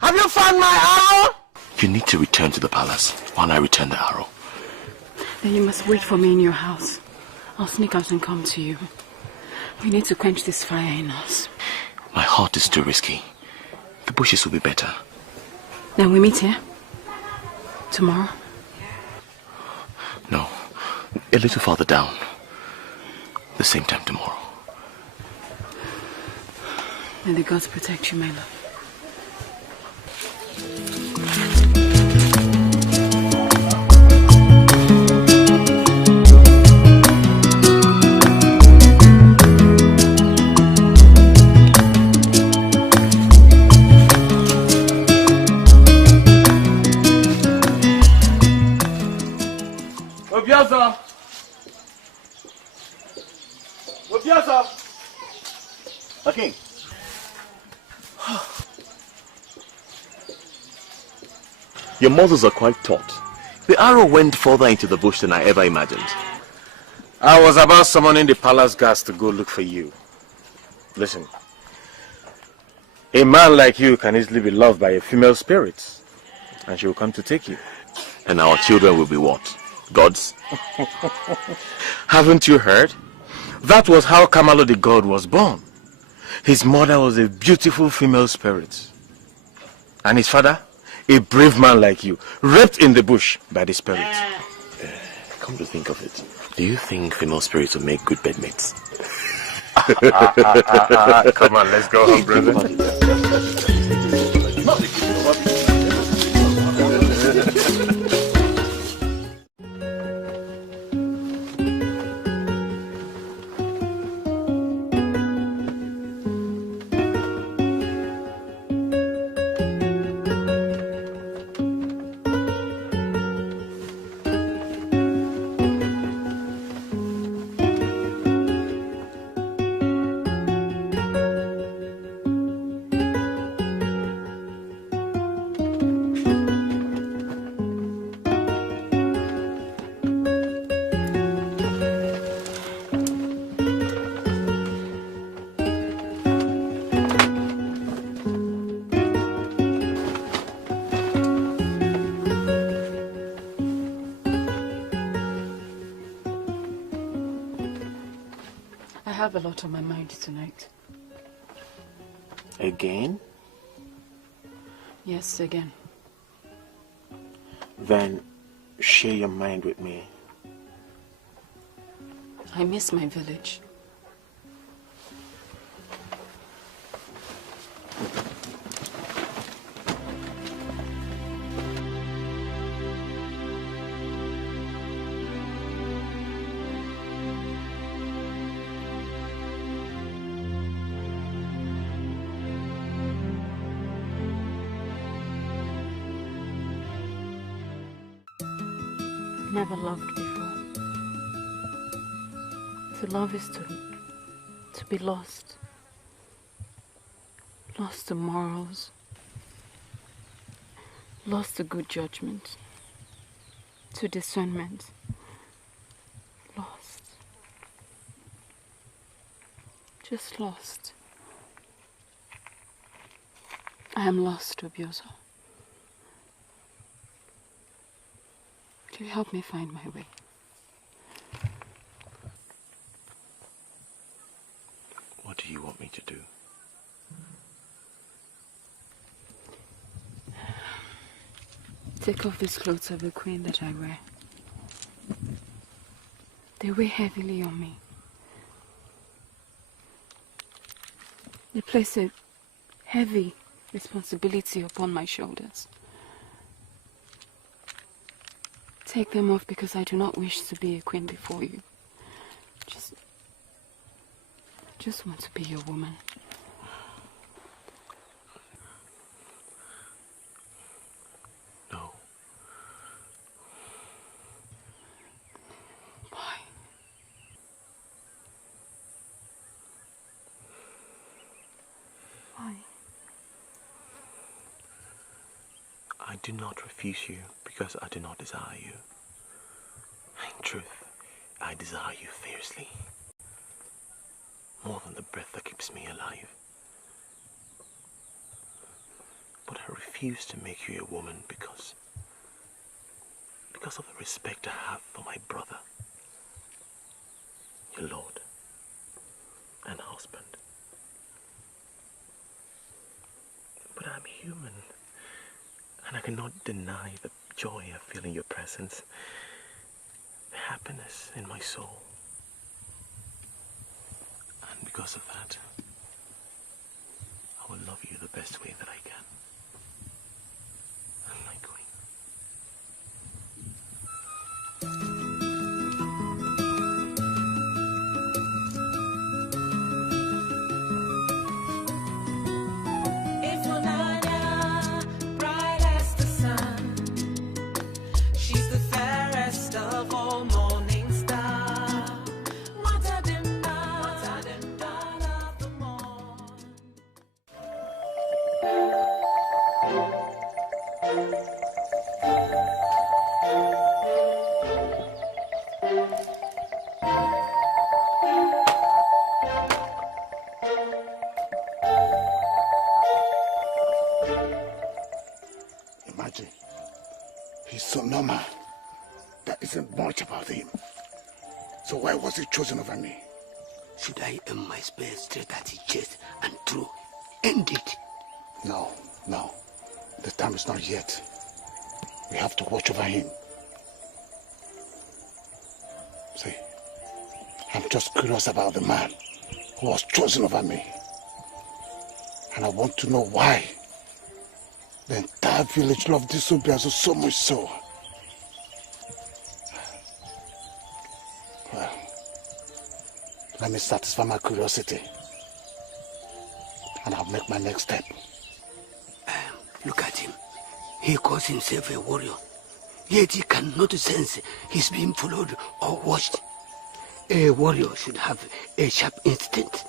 Have you found my arrow? You need to return to the palace while I return the arrow. Then you must wait for me in your house. I'll sneak out and come to you. We need to quench this fire in us. My heart is too risky. The bushes will be better. Then we meet here? Tomorrow? No, a little farther down. The same time tomorrow. May the gods protect you, my love. Obioso! Obioso! Okay. Your muscles are quite taut. The arrow went further into the bush than I ever imagined. I was about summoning the palace guards to go look for you. Listen. A man like you can easily be loved by a female spirit, and she will come to take you. And our children will be what? Gods? Haven't you heard? That was how Kamalo the god was born. His mother was a beautiful female spirit. And his father, a brave man like you, raped in the bush by the spirit. Come to think of it, do you think female spirits will make good bedmates? Come on, let's go home, brother. I have a lot on my mind tonight. Again? Yes, again. Then share your mind with me. I miss my village. Never loved before. To love is to be lost. Lost to morals. Lost to good judgment. To discernment. Lost. Just lost. I am lost, Obioso. Will you help me find my way? What do you want me to do? Take off these clothes of the queen that I wear. They weigh heavily on me. They place a heavy responsibility upon my shoulders. Take them off because I do not wish to be a queen before you. Just want to be your woman. No. Why? Why? I do not refuse you because I do not desire you. In truth, I desire you fiercely. more than the breath that keeps me alive. But I refuse to make you a woman because of the respect I have for my brother, your lord and husband. But I'm human, and I cannot deny the joy I feel in your presence, the happiness in my soul. And because of that, I will love you the best way that I can. My queen. Imagine, he's so normal. There isn't much about him. So why was he chosen over me? Should I aim my spear straight at his chest and throw? End it. No. The time is not yet. We have to watch over him. See, I'm just curious about the man who was chosen over me. And I want to know why. The entire village loved this Obiazo so much so. Well, let me satisfy my curiosity. And I'll make my next step. Look at him. He calls himself a warrior. Yet he cannot sense he's being followed or watched. A warrior should have a sharp instinct.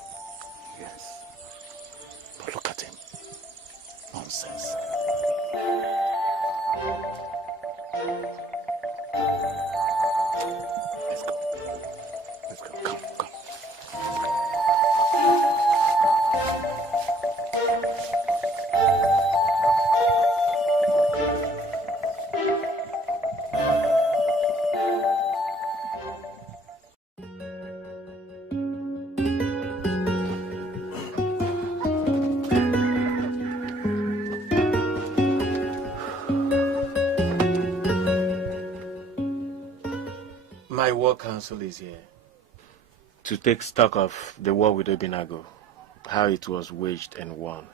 Yes. But look at him. Nonsense. Let's go. Come. My war council is here to take stock of the war with Obinago, how it was waged and won.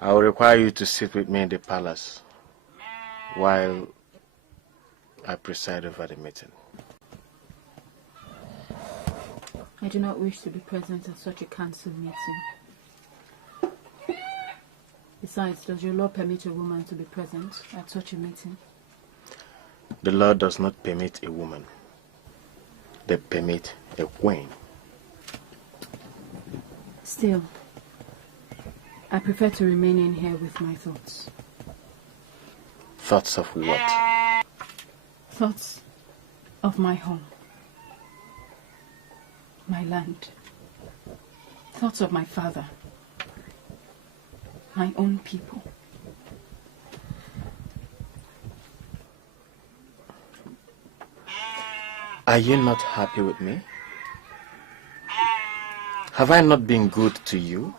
I will require you to sit with me in the palace while I preside over the meeting. I do not wish to be present at such a council meeting. Besides, does your law permit a woman to be present at such a meeting? The law does not permit a woman. They permit a queen. Still, I prefer to remain in here with my thoughts. Thoughts of what? Thoughts of my home, my land, thoughts of my father, my own people. Are you not happy with me? Have I not been good to you?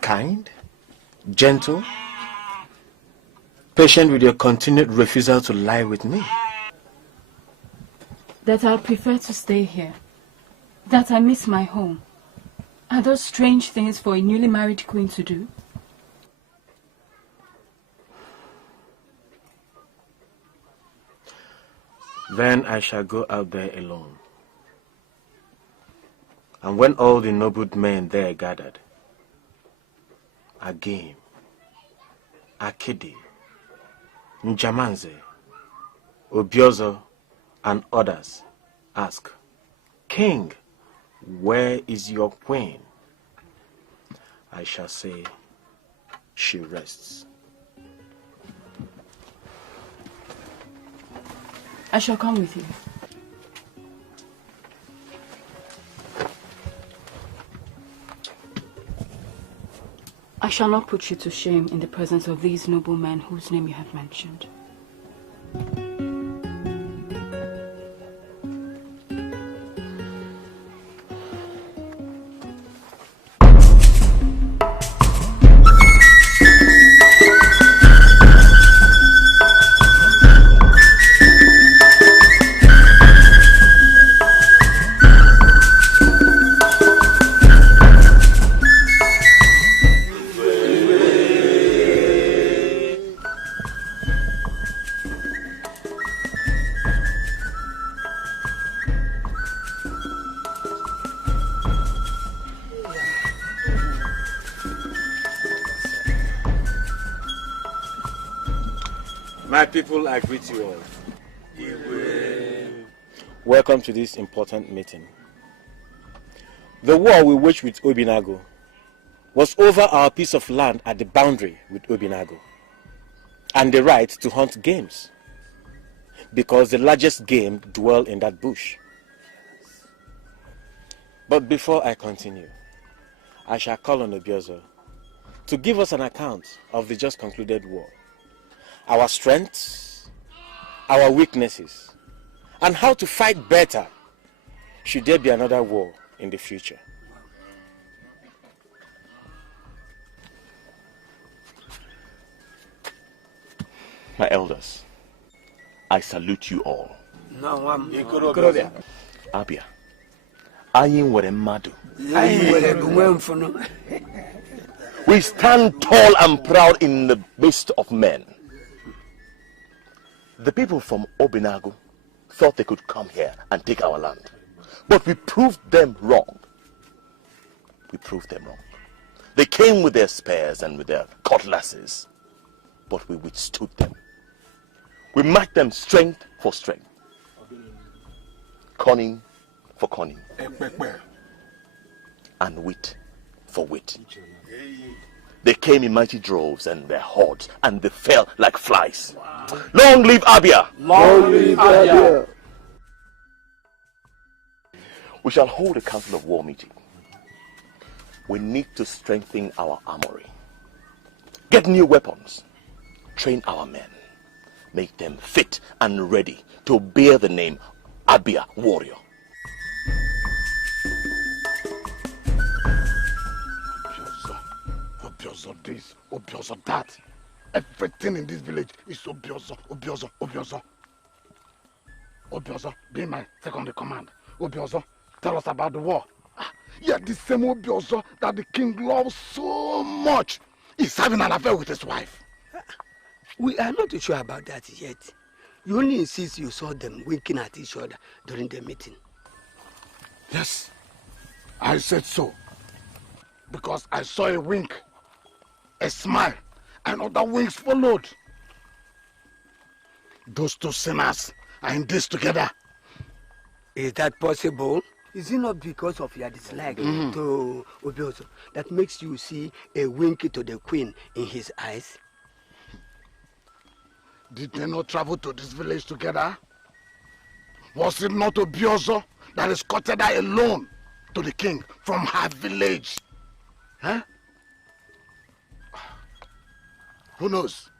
Kind? Gentle? Patient with your continued refusal to lie with me? That I'll prefer to stay here. That I miss my home. Are those strange things for a newly married queen to do? Then I shall go out there alone. And when all the noble men there gathered, Agim, Akidi, Njamanze, Obiozo, and others ask, King, where is your queen? I shall say, she rests. I shall come with you. I shall not put you to shame in the presence of these noble men whose name you have mentioned. My people, I greet you all. Welcome to this important meeting. The war we waged with Obinago was over our piece of land at the boundary with Obinago and the right to hunt games, because the largest game dwell in that bush. But before I continue, I shall call on Obiozo to give us an account of the just concluded war, our strengths, our weaknesses, and how to fight better should there be another war in the future. My elders, I salute you all. Abia, anyị nwere mmadụ. We stand tall and proud in the midst of men. The people from Obinago thought they could come here and take our land. But we proved them wrong. We proved them wrong. They came with their spears and with their cutlasses, but we withstood them. We matched them strength for strength, cunning for cunning, and wit for wit. They came in mighty droves and their hordes, and they fell like flies. Long live Abia! Long live Abia! We shall hold a council of war meeting. We need to strengthen our armory, get new weapons, train our men, make them fit and ready to bear the name Abia warrior. Obiozo this, Obiozo that. Everything in this village is Obiozo, Obiozo, Obiozo. Obiozo, be my second in command. Obiozo, tell us about the war. Yeah, the same Obiozo that the king loves so much is having an affair with his wife. We are not sure about that yet. You only insist you saw them winking at each other during the meeting. Yes, I said so. Because I saw a wink, a smile, and other winks followed. Those two sinners are in this together. Is that possible? Is it not because of your dislike to Obiozo that makes you see a wink to the queen in his eyes? Did they not travel to this village together? Was it not Obiozo that escorted her alone to the king from her village? Huh? Who knows?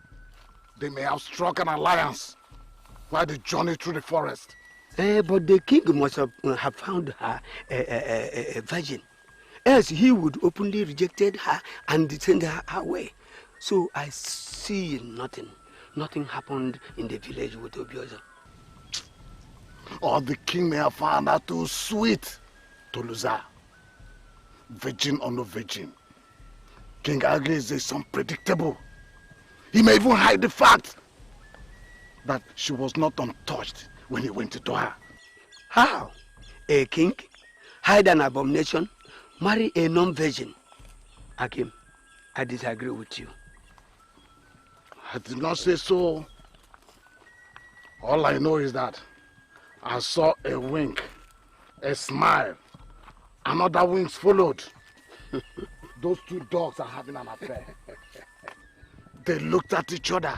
They may have struck an alliance while they journey through the forest. But the king must have found her a virgin. Else he would openly rejected her and send her away. So I see nothing. Nothing happened in the village with Obiozo. Or the king may have found her too sweet to lose her. Virgin or no virgin, King Agnes is unpredictable. He may even hide the fact that she was not untouched when he went into her. How? A king hide an abomination, marry a non-virgin? Akim, I disagree with you. I did not say so. All I know is that I saw a wink, a smile, and other winks followed. Those two dogs are having an affair. They looked at each other.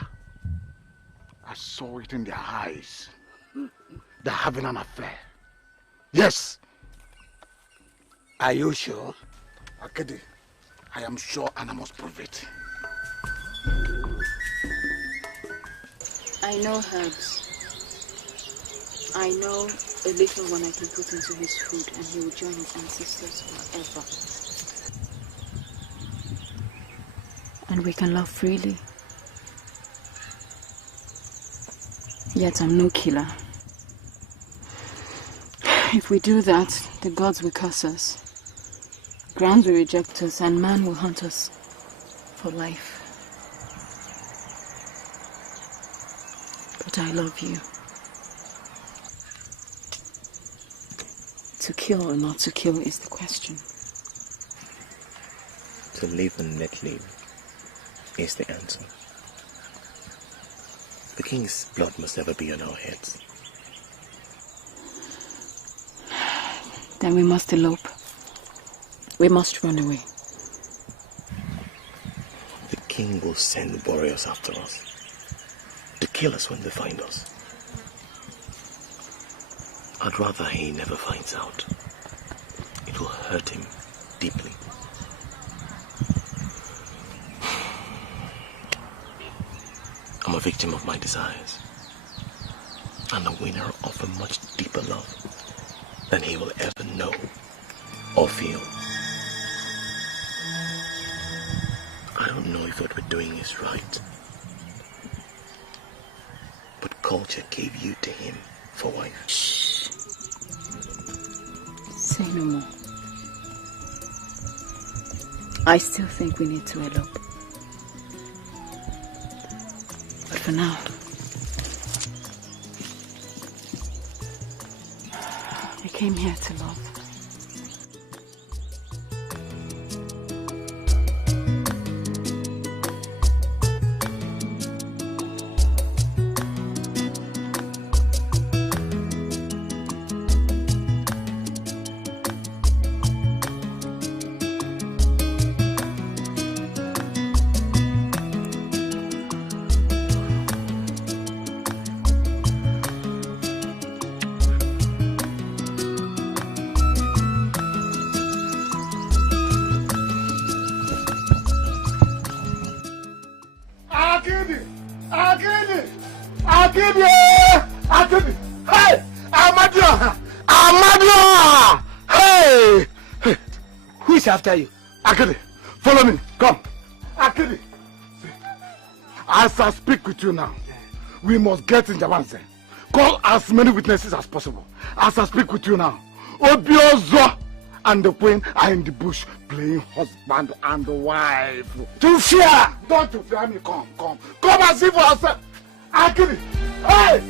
I saw it in their eyes. They're having an affair. Yes. Are you sure? Akedi, I am sure and I must prove it. I know herbs. I know a little one I can put into his food and he will join his ancestors forever. And we can love freely. Yet I'm no killer. If we do that, the gods will curse us. Grounds will reject us and man will hunt us for life. But I love you. To kill or not to kill is the question. To live and let live is the answer. The king's blood must never be on our heads. Then we must elope. We must run away. The king will send warriors after us to kill us when they find us. I'd rather he never finds out. It will hurt him deeply. I'm a victim of my desires and a winner of a much deeper love than he will ever know or feel. I don't know if what we're doing is right, but culture gave you to him for wife. Shh. Say no more. I still think we need to elope. But for now, we came here to love. Hey! Amadio! Hey! Who is after you? Akidi, follow me. Come. Akidi. As I speak with you now, we must get in Javanse. Call as many witnesses as possible. As I speak with you now, Obiozo and the queen are in the bush playing husband and wife. To fear! Don't to fear me. Come. Come and see for yourself. Akidi. Hey!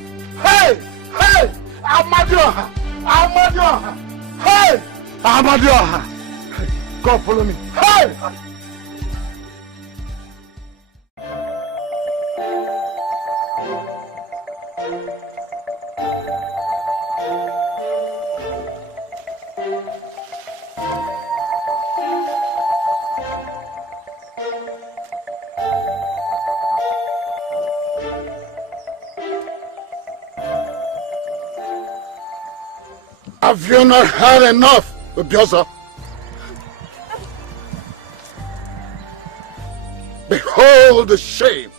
Hey! Hey! Amadioha! Amadioha! Hey! Amadioha! Come follow me. Hey! Have you not had enough, Obiozo? Behold the shame.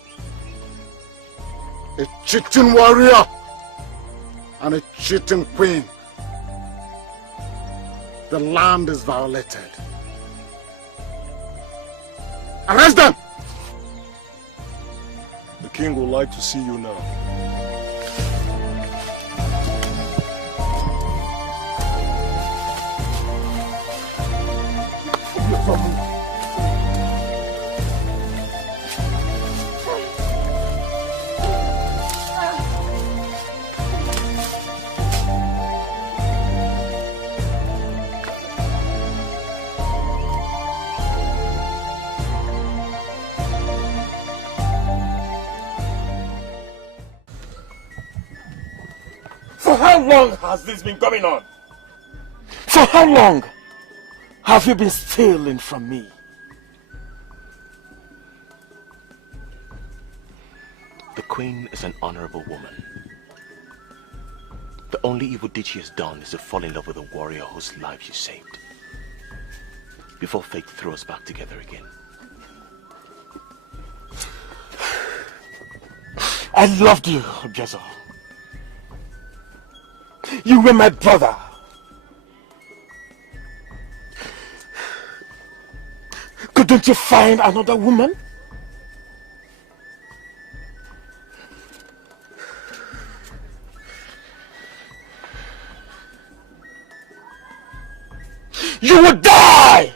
A cheating warrior and a cheating queen. The land is violated. Arrest them! The king would like to see you now. For how long has this been going on? For how long have you been stealing from me? The queen is an honorable woman. The only evil deed she has done is to fall in love with a warrior whose life she saved. before fate throws us back together again. I loved you, Obiezo. You were my brother. Couldn't you find another woman? You will die!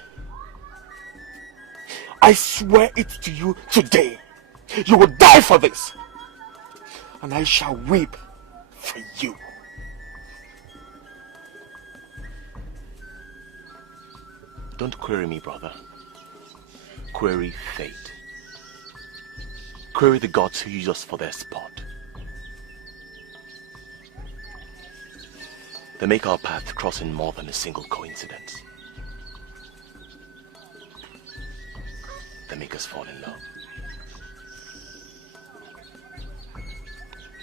I swear it to you today. You will die for this. And I shall weep for you. Don't query me, brother. Query fate. Query the gods who use us for their sport. They make our path cross in more than a single coincidence. They make us fall in love.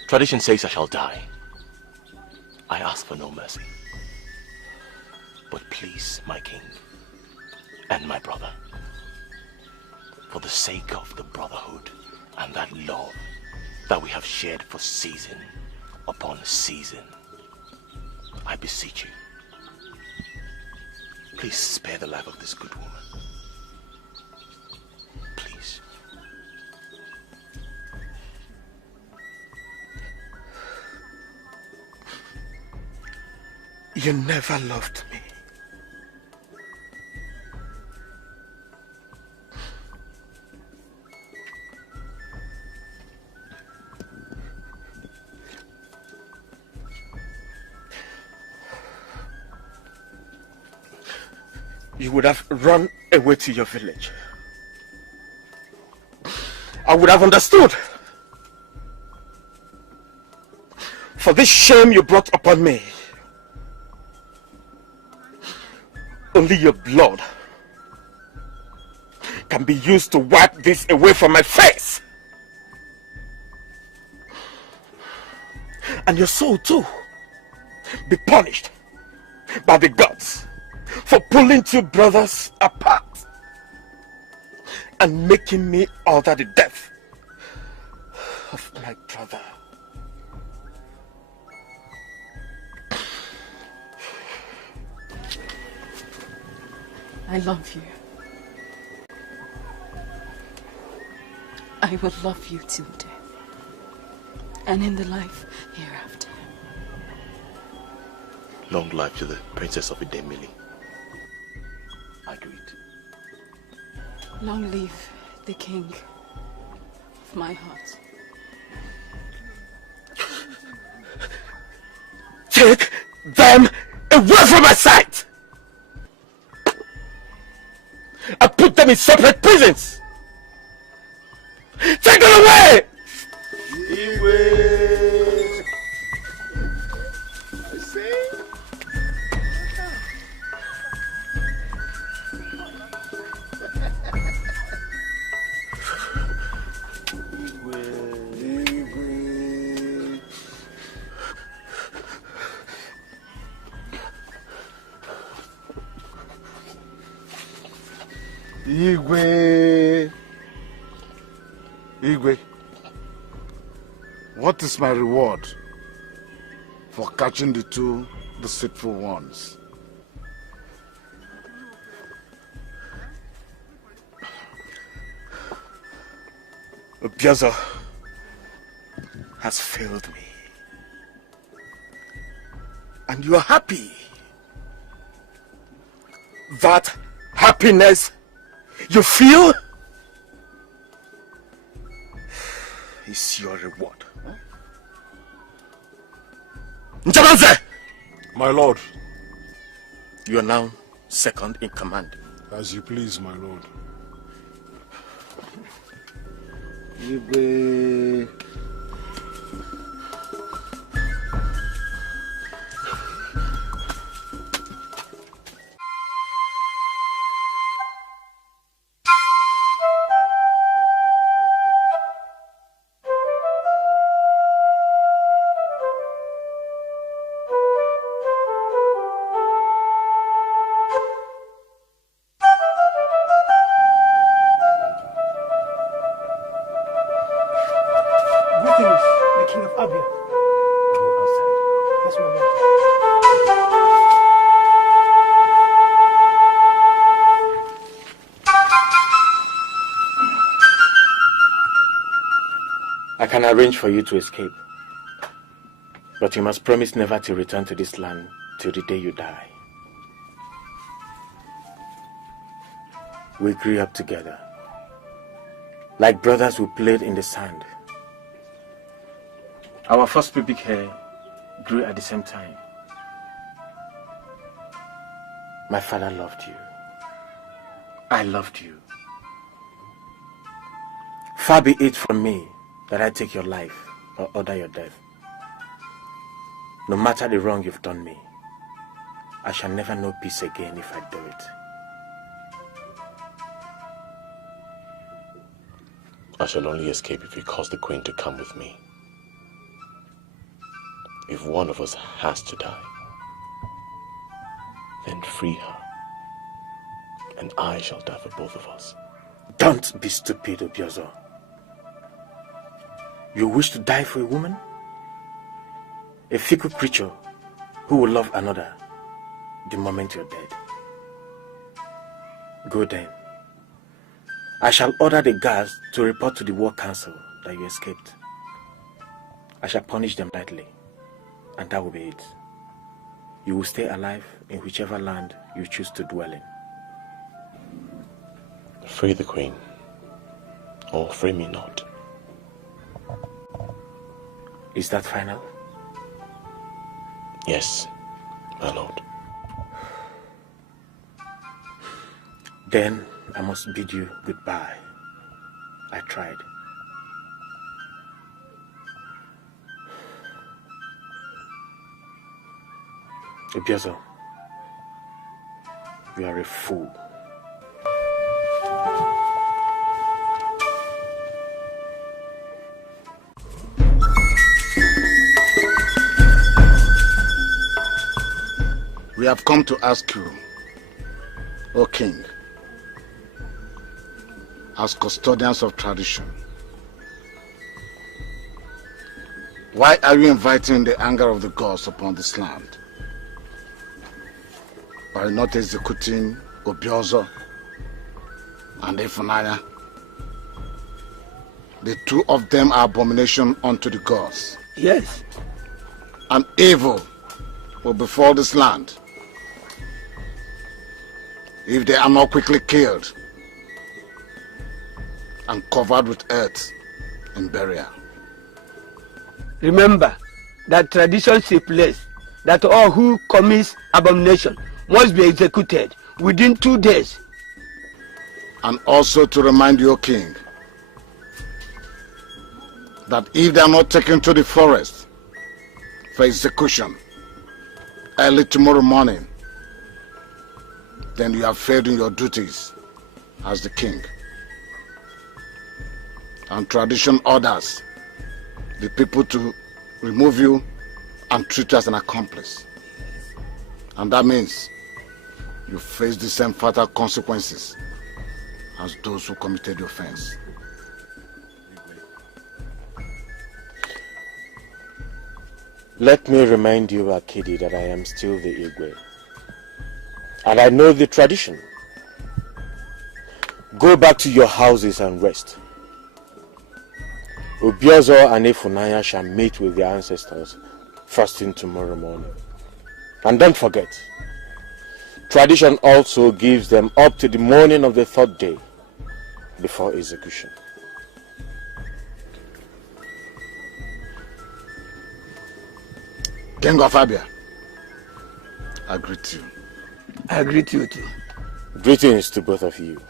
Tradition says I shall die. I ask for no mercy. But please, my king, and my brother, for the sake of the brotherhood and that love that we have shared for season upon season, I beseech you, please spare the life of this good woman. Please. You never loved me. You would have run away to your village. I would have understood. For this shame you brought upon me, only your blood can be used to wipe this away from my face. And your soul too be punished by the gods for pulling two brothers apart and making me order the death of my brother. I love you. I will love you till death, and in the life hereafter. Long life to the Princess of Idemili. Agreed. Long live the king of my heart. Take them away from my sight! I put them in separate prisons! Take them away! Igwe. Igwe. What is my reward for catching the two deceitful ones? Obiezo has failed me. And you are happy. That happiness you feel is your reward. Njamanze! My lord. You are now second in command. As you please, my lord. Igwe. can arrange for you to escape. But you must promise never to return to this land till the day you die. We grew up together. Like brothers who played in the sand. Our first pubic hair grew at the same time. My father loved you. I loved you. Far be it from me that I take your life or order your death. No matter the wrong you've done me, I shall never know peace again if I do it. I shall only escape if you cause the Queen to come with me. If one of us has to die, then free her, and I shall die for both of us. Don't be stupid, Obiozo. You wish to die for a woman? A fickle creature who will love another the moment you're dead. Go then. I shall order the guards to report to the War Council that you escaped. I shall punish them lightly, and that will be it. You will stay alive in whichever land you choose to dwell in. Free the Queen, or free me not. Is that final? Yes, my lord. Then I must bid you goodbye. I tried. Obiozo, you are a fool. We have come to ask you, O King, as custodians of tradition, why are you inviting the anger of the gods upon this land by not executing Obiozo and Ifunanya? The two of them are abomination unto the gods. Yes. And evil will befall this land if they are not quickly killed and covered with earth and burial. Remember that tradition stipulates that all who commit abomination must be executed within 2 days. And also to remind you, King, that if they are not taken to the forest for execution early tomorrow morning, then you have failed in your duties as the king. And tradition orders the people to remove you and treat you as an accomplice. And that means you face the same fatal consequences as those who committed the offense. Let me remind you, Akidi, that I am still the Igwe. And I know the tradition. Go back to your houses and rest. Obiozo and Ifunanya shall meet with their ancestors first thing tomorrow morning. And don't forget, tradition also gives them up to the morning of the 3rd day before execution. King of Abia, I greet you. I greet you too. Greetings to both of you.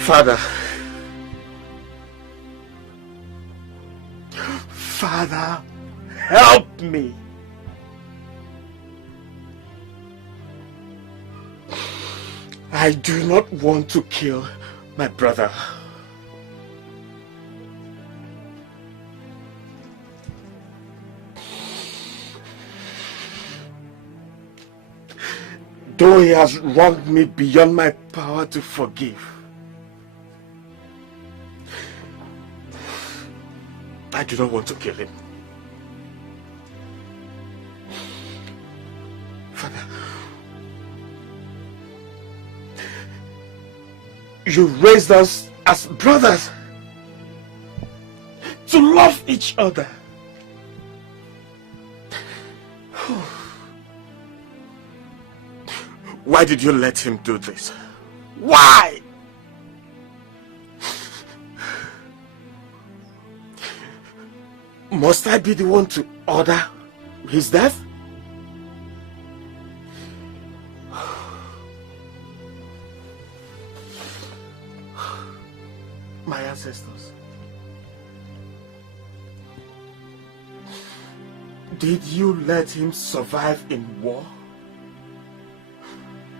Father. Father, help me. I do not want to kill my brother. Though he has wronged me beyond my power to forgive, I do not want to kill him. Father, you raised us as brothers to love each other. Why did you let him do this? Why? Must I be the one to order his death? My ancestors, did you let him survive in war?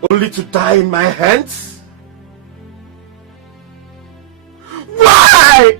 Only to die in my hands? Why?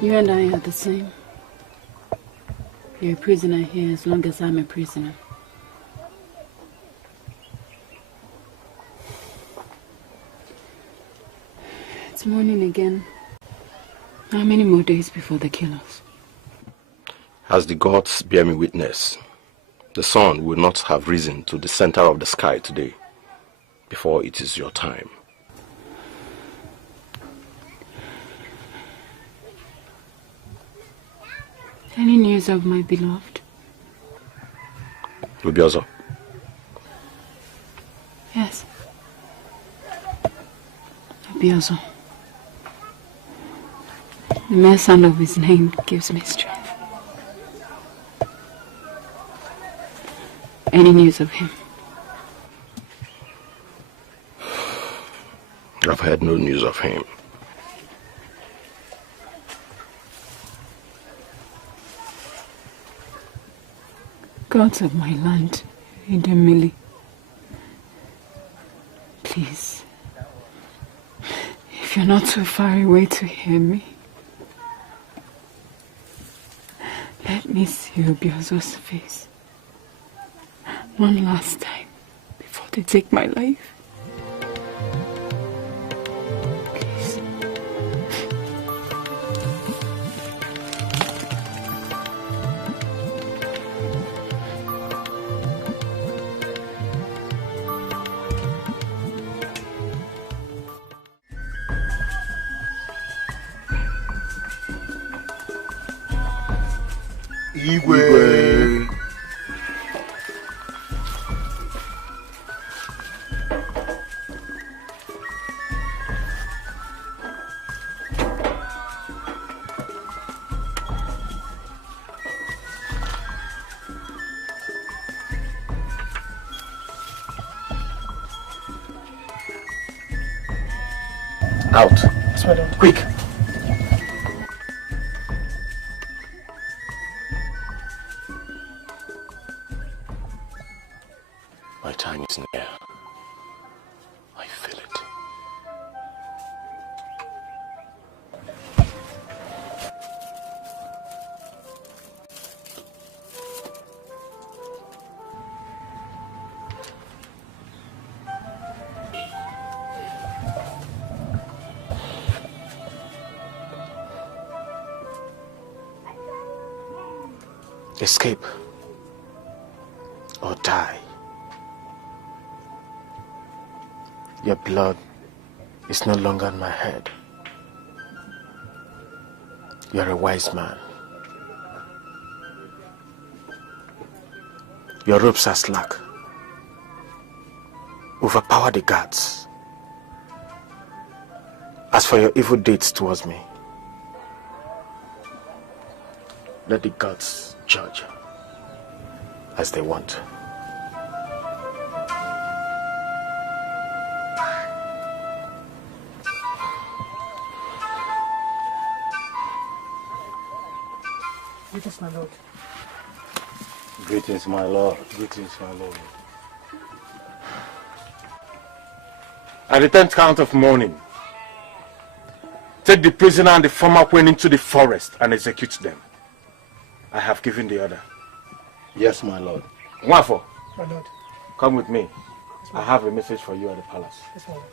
You and I are the same. You're a prisoner here as long as I'm a prisoner. It's morning again. How many more days before they kill us? As the gods bear me witness, the sun will not have risen to the center of the sky today before it is your time. Any news of my beloved? Obiozo? Yes. Obiozo. The mere sound of his name gives me strength. Any news of him? I've heard no news of him. Gods of my land, Idemili, please, if you're not too far away to hear me, let me see Obiozo's face one last time before they take my life. Igwe. Out. Yes, madam. Quick. My time is near. I feel it. Escape or die. Your blood is no longer on my head. You're a wise man. Your ropes are slack. Overpower the guards. As for your evil deeds towards me, let the gods judge as they want. Greetings, my lord. Greetings, my lord. Greetings, my lord. At the 10th count of mourning, take the prisoner and the former queen into the forest and execute them. I have given the order. Yes, my lord. Mwafo, My lord. come with me. I have a message for you at the palace. Yes, my lord.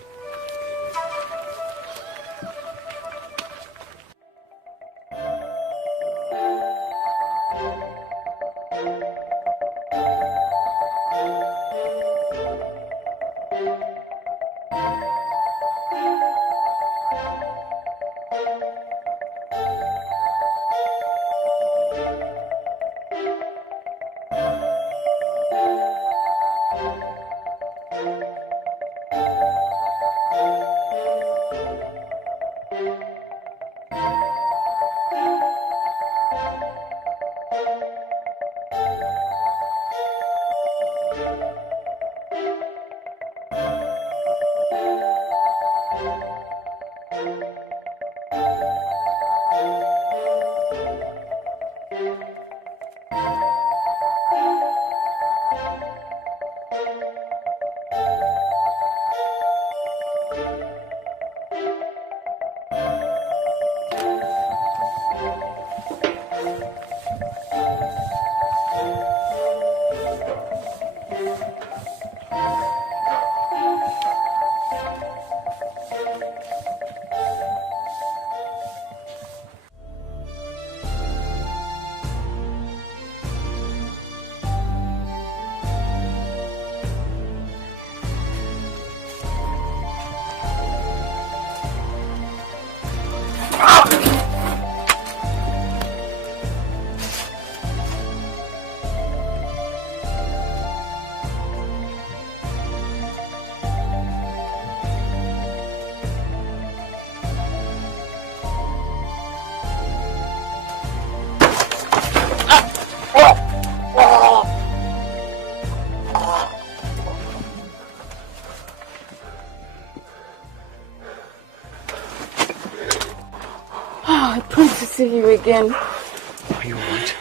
See you again. Are you alright?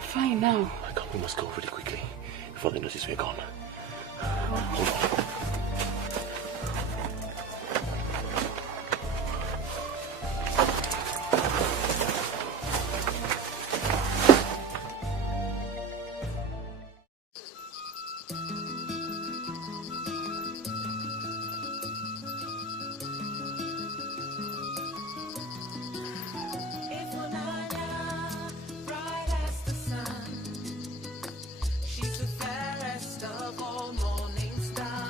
Fine now. I can't. We must go really quickly before they notice we're gone. Hold on. She's the fairest of all morning stars.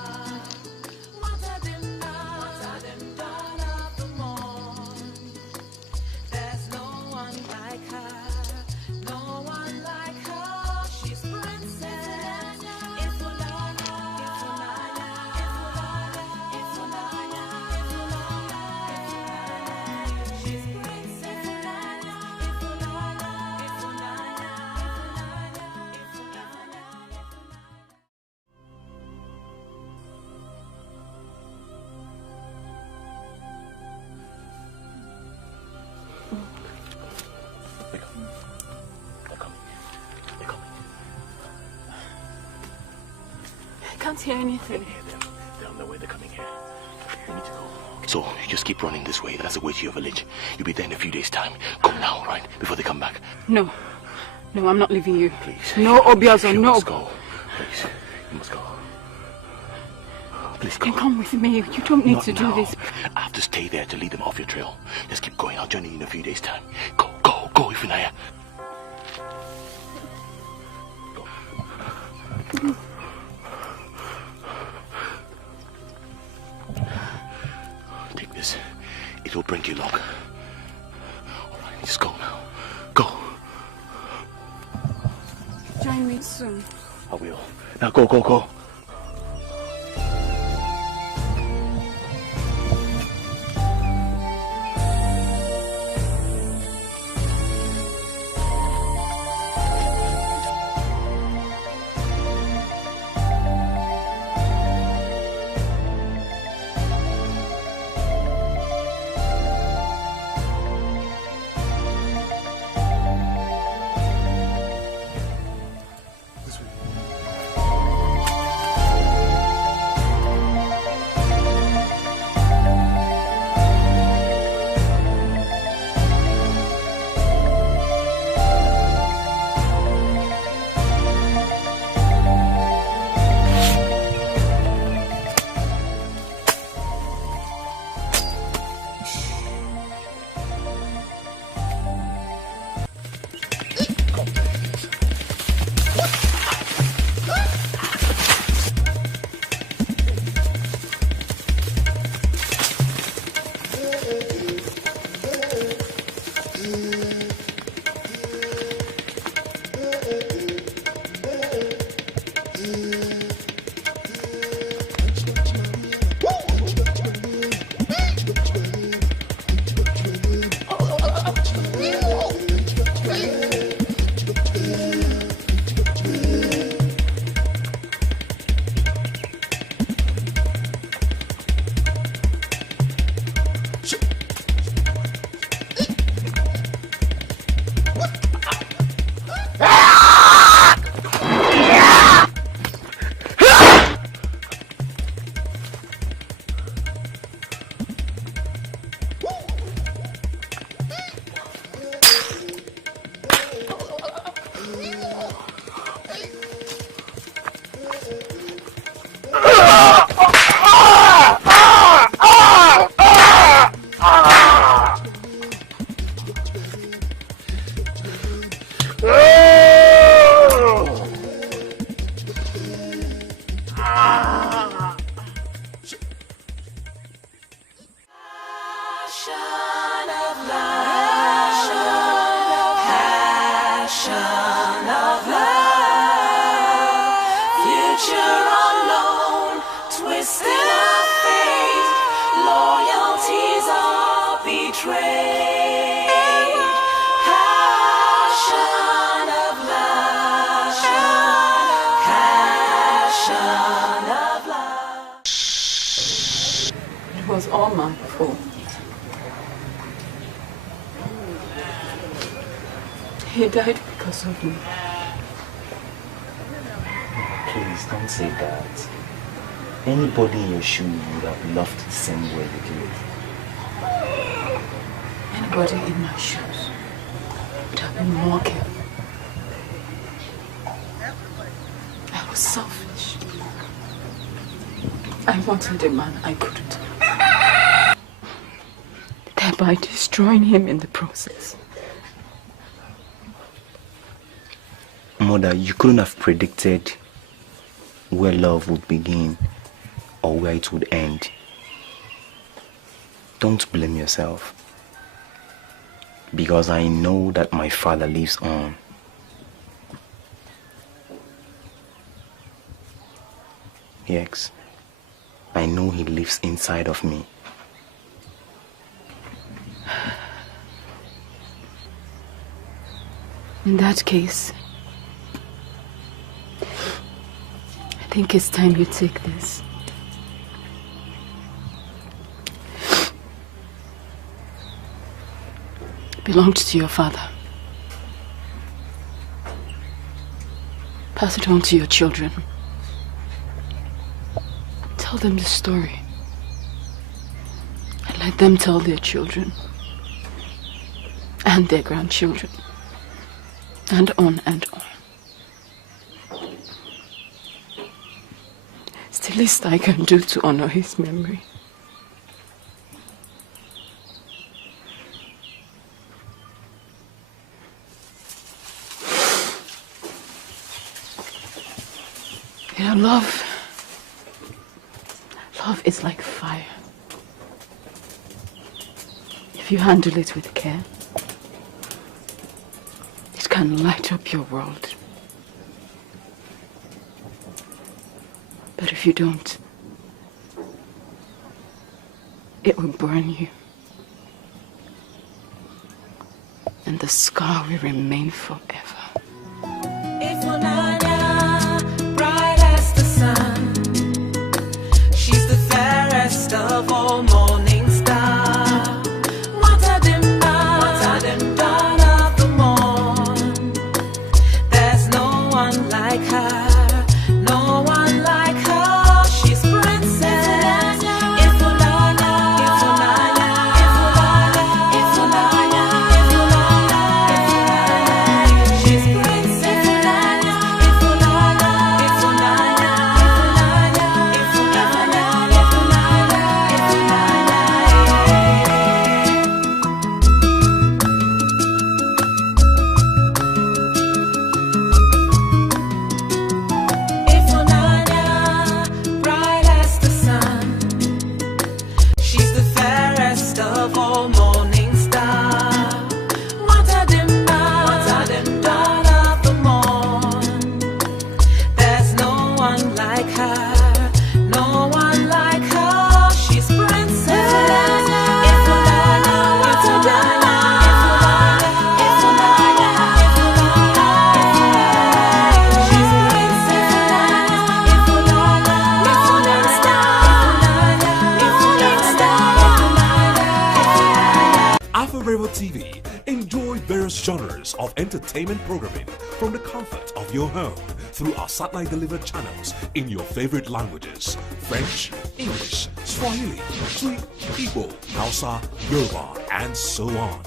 can't hear anything. I can hear them. They're on their way. They're coming here. We need to go. So, you just keep running this way. That's the way to your village. You'll be there in a few days' time. Go now, right? Before they come back. No. No, I'm not leaving you. Please. No, Obiozo, you no. Must go. Please. You must go. Please go. Then come with me. You don't need Not to now. do this. I have to stay there to lead them off your trail. Just keep going. I'll join you in a few days' time. Go, go, go, Ifunaya. Go. Take this. It will bring you luck. All right, just go now. Go. Join me soon. I will. Now go, go, go. He died because of me. Please don't say that. Anybody in your shoes would have loved the same way you did. Anybody in my shoes would have been more careful. I was selfish. I wanted a man I couldn't. Thereby destroying him in the process. Mother, you couldn't have predicted where love would begin or where it would end. Don't blame yourself. Because I know that my father lives on. Yes, I know he lives inside of me. In that case, I think it's time you take this. It belonged to your father. Pass it on to your children. Tell them the story. And let them tell their children. And their grandchildren. And on and on. It's the least I can do to honor his memory. You know, love is like fire. If you handle it with care, it can light up your world. But if you don't, it will burn you. And the scar will remain forever. Of all morning star, what a dim dawn of the morn. There's no one like her, no one like her. She's princess. Ifulana, Ifulana, Ifulana, Ifulana, Ifulana. She's princess. Ifulana, Ifulana, Ifulana, Ifulana. Of all morning star, what a dim dawn of the morn. There's no one like her, no one like her. She's princess. Ifulana, Ifulana, Ifulana, Ifulana. She's princess. Ifulana, Ifulana, Forever TV. Enjoy various genres of entertainment programming from the comfort of your home through our satellite delivered channels in your favorite languages: French, English, Swahili, Twi, Igbo, Hausa, Yoruba, and so on.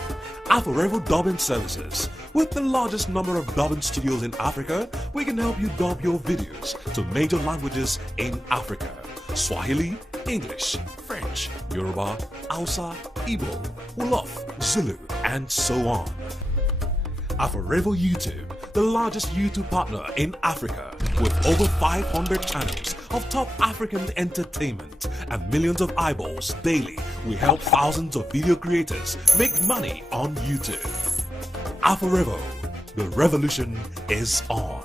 Our Forever Dubbing Services. With the largest number of dubbing studios in Africa, we can help you dub your videos to major languages in Africa: Swahili, English, French, Yoruba, Hausa, Igbo, Wolof, Zulu, and so on. Our Forever YouTube, the largest YouTube partner in Africa, with over 500 channels of top African entertainment and millions of eyeballs daily. We help thousands of video creators make money on YouTube. Our Forever, the revolution is on.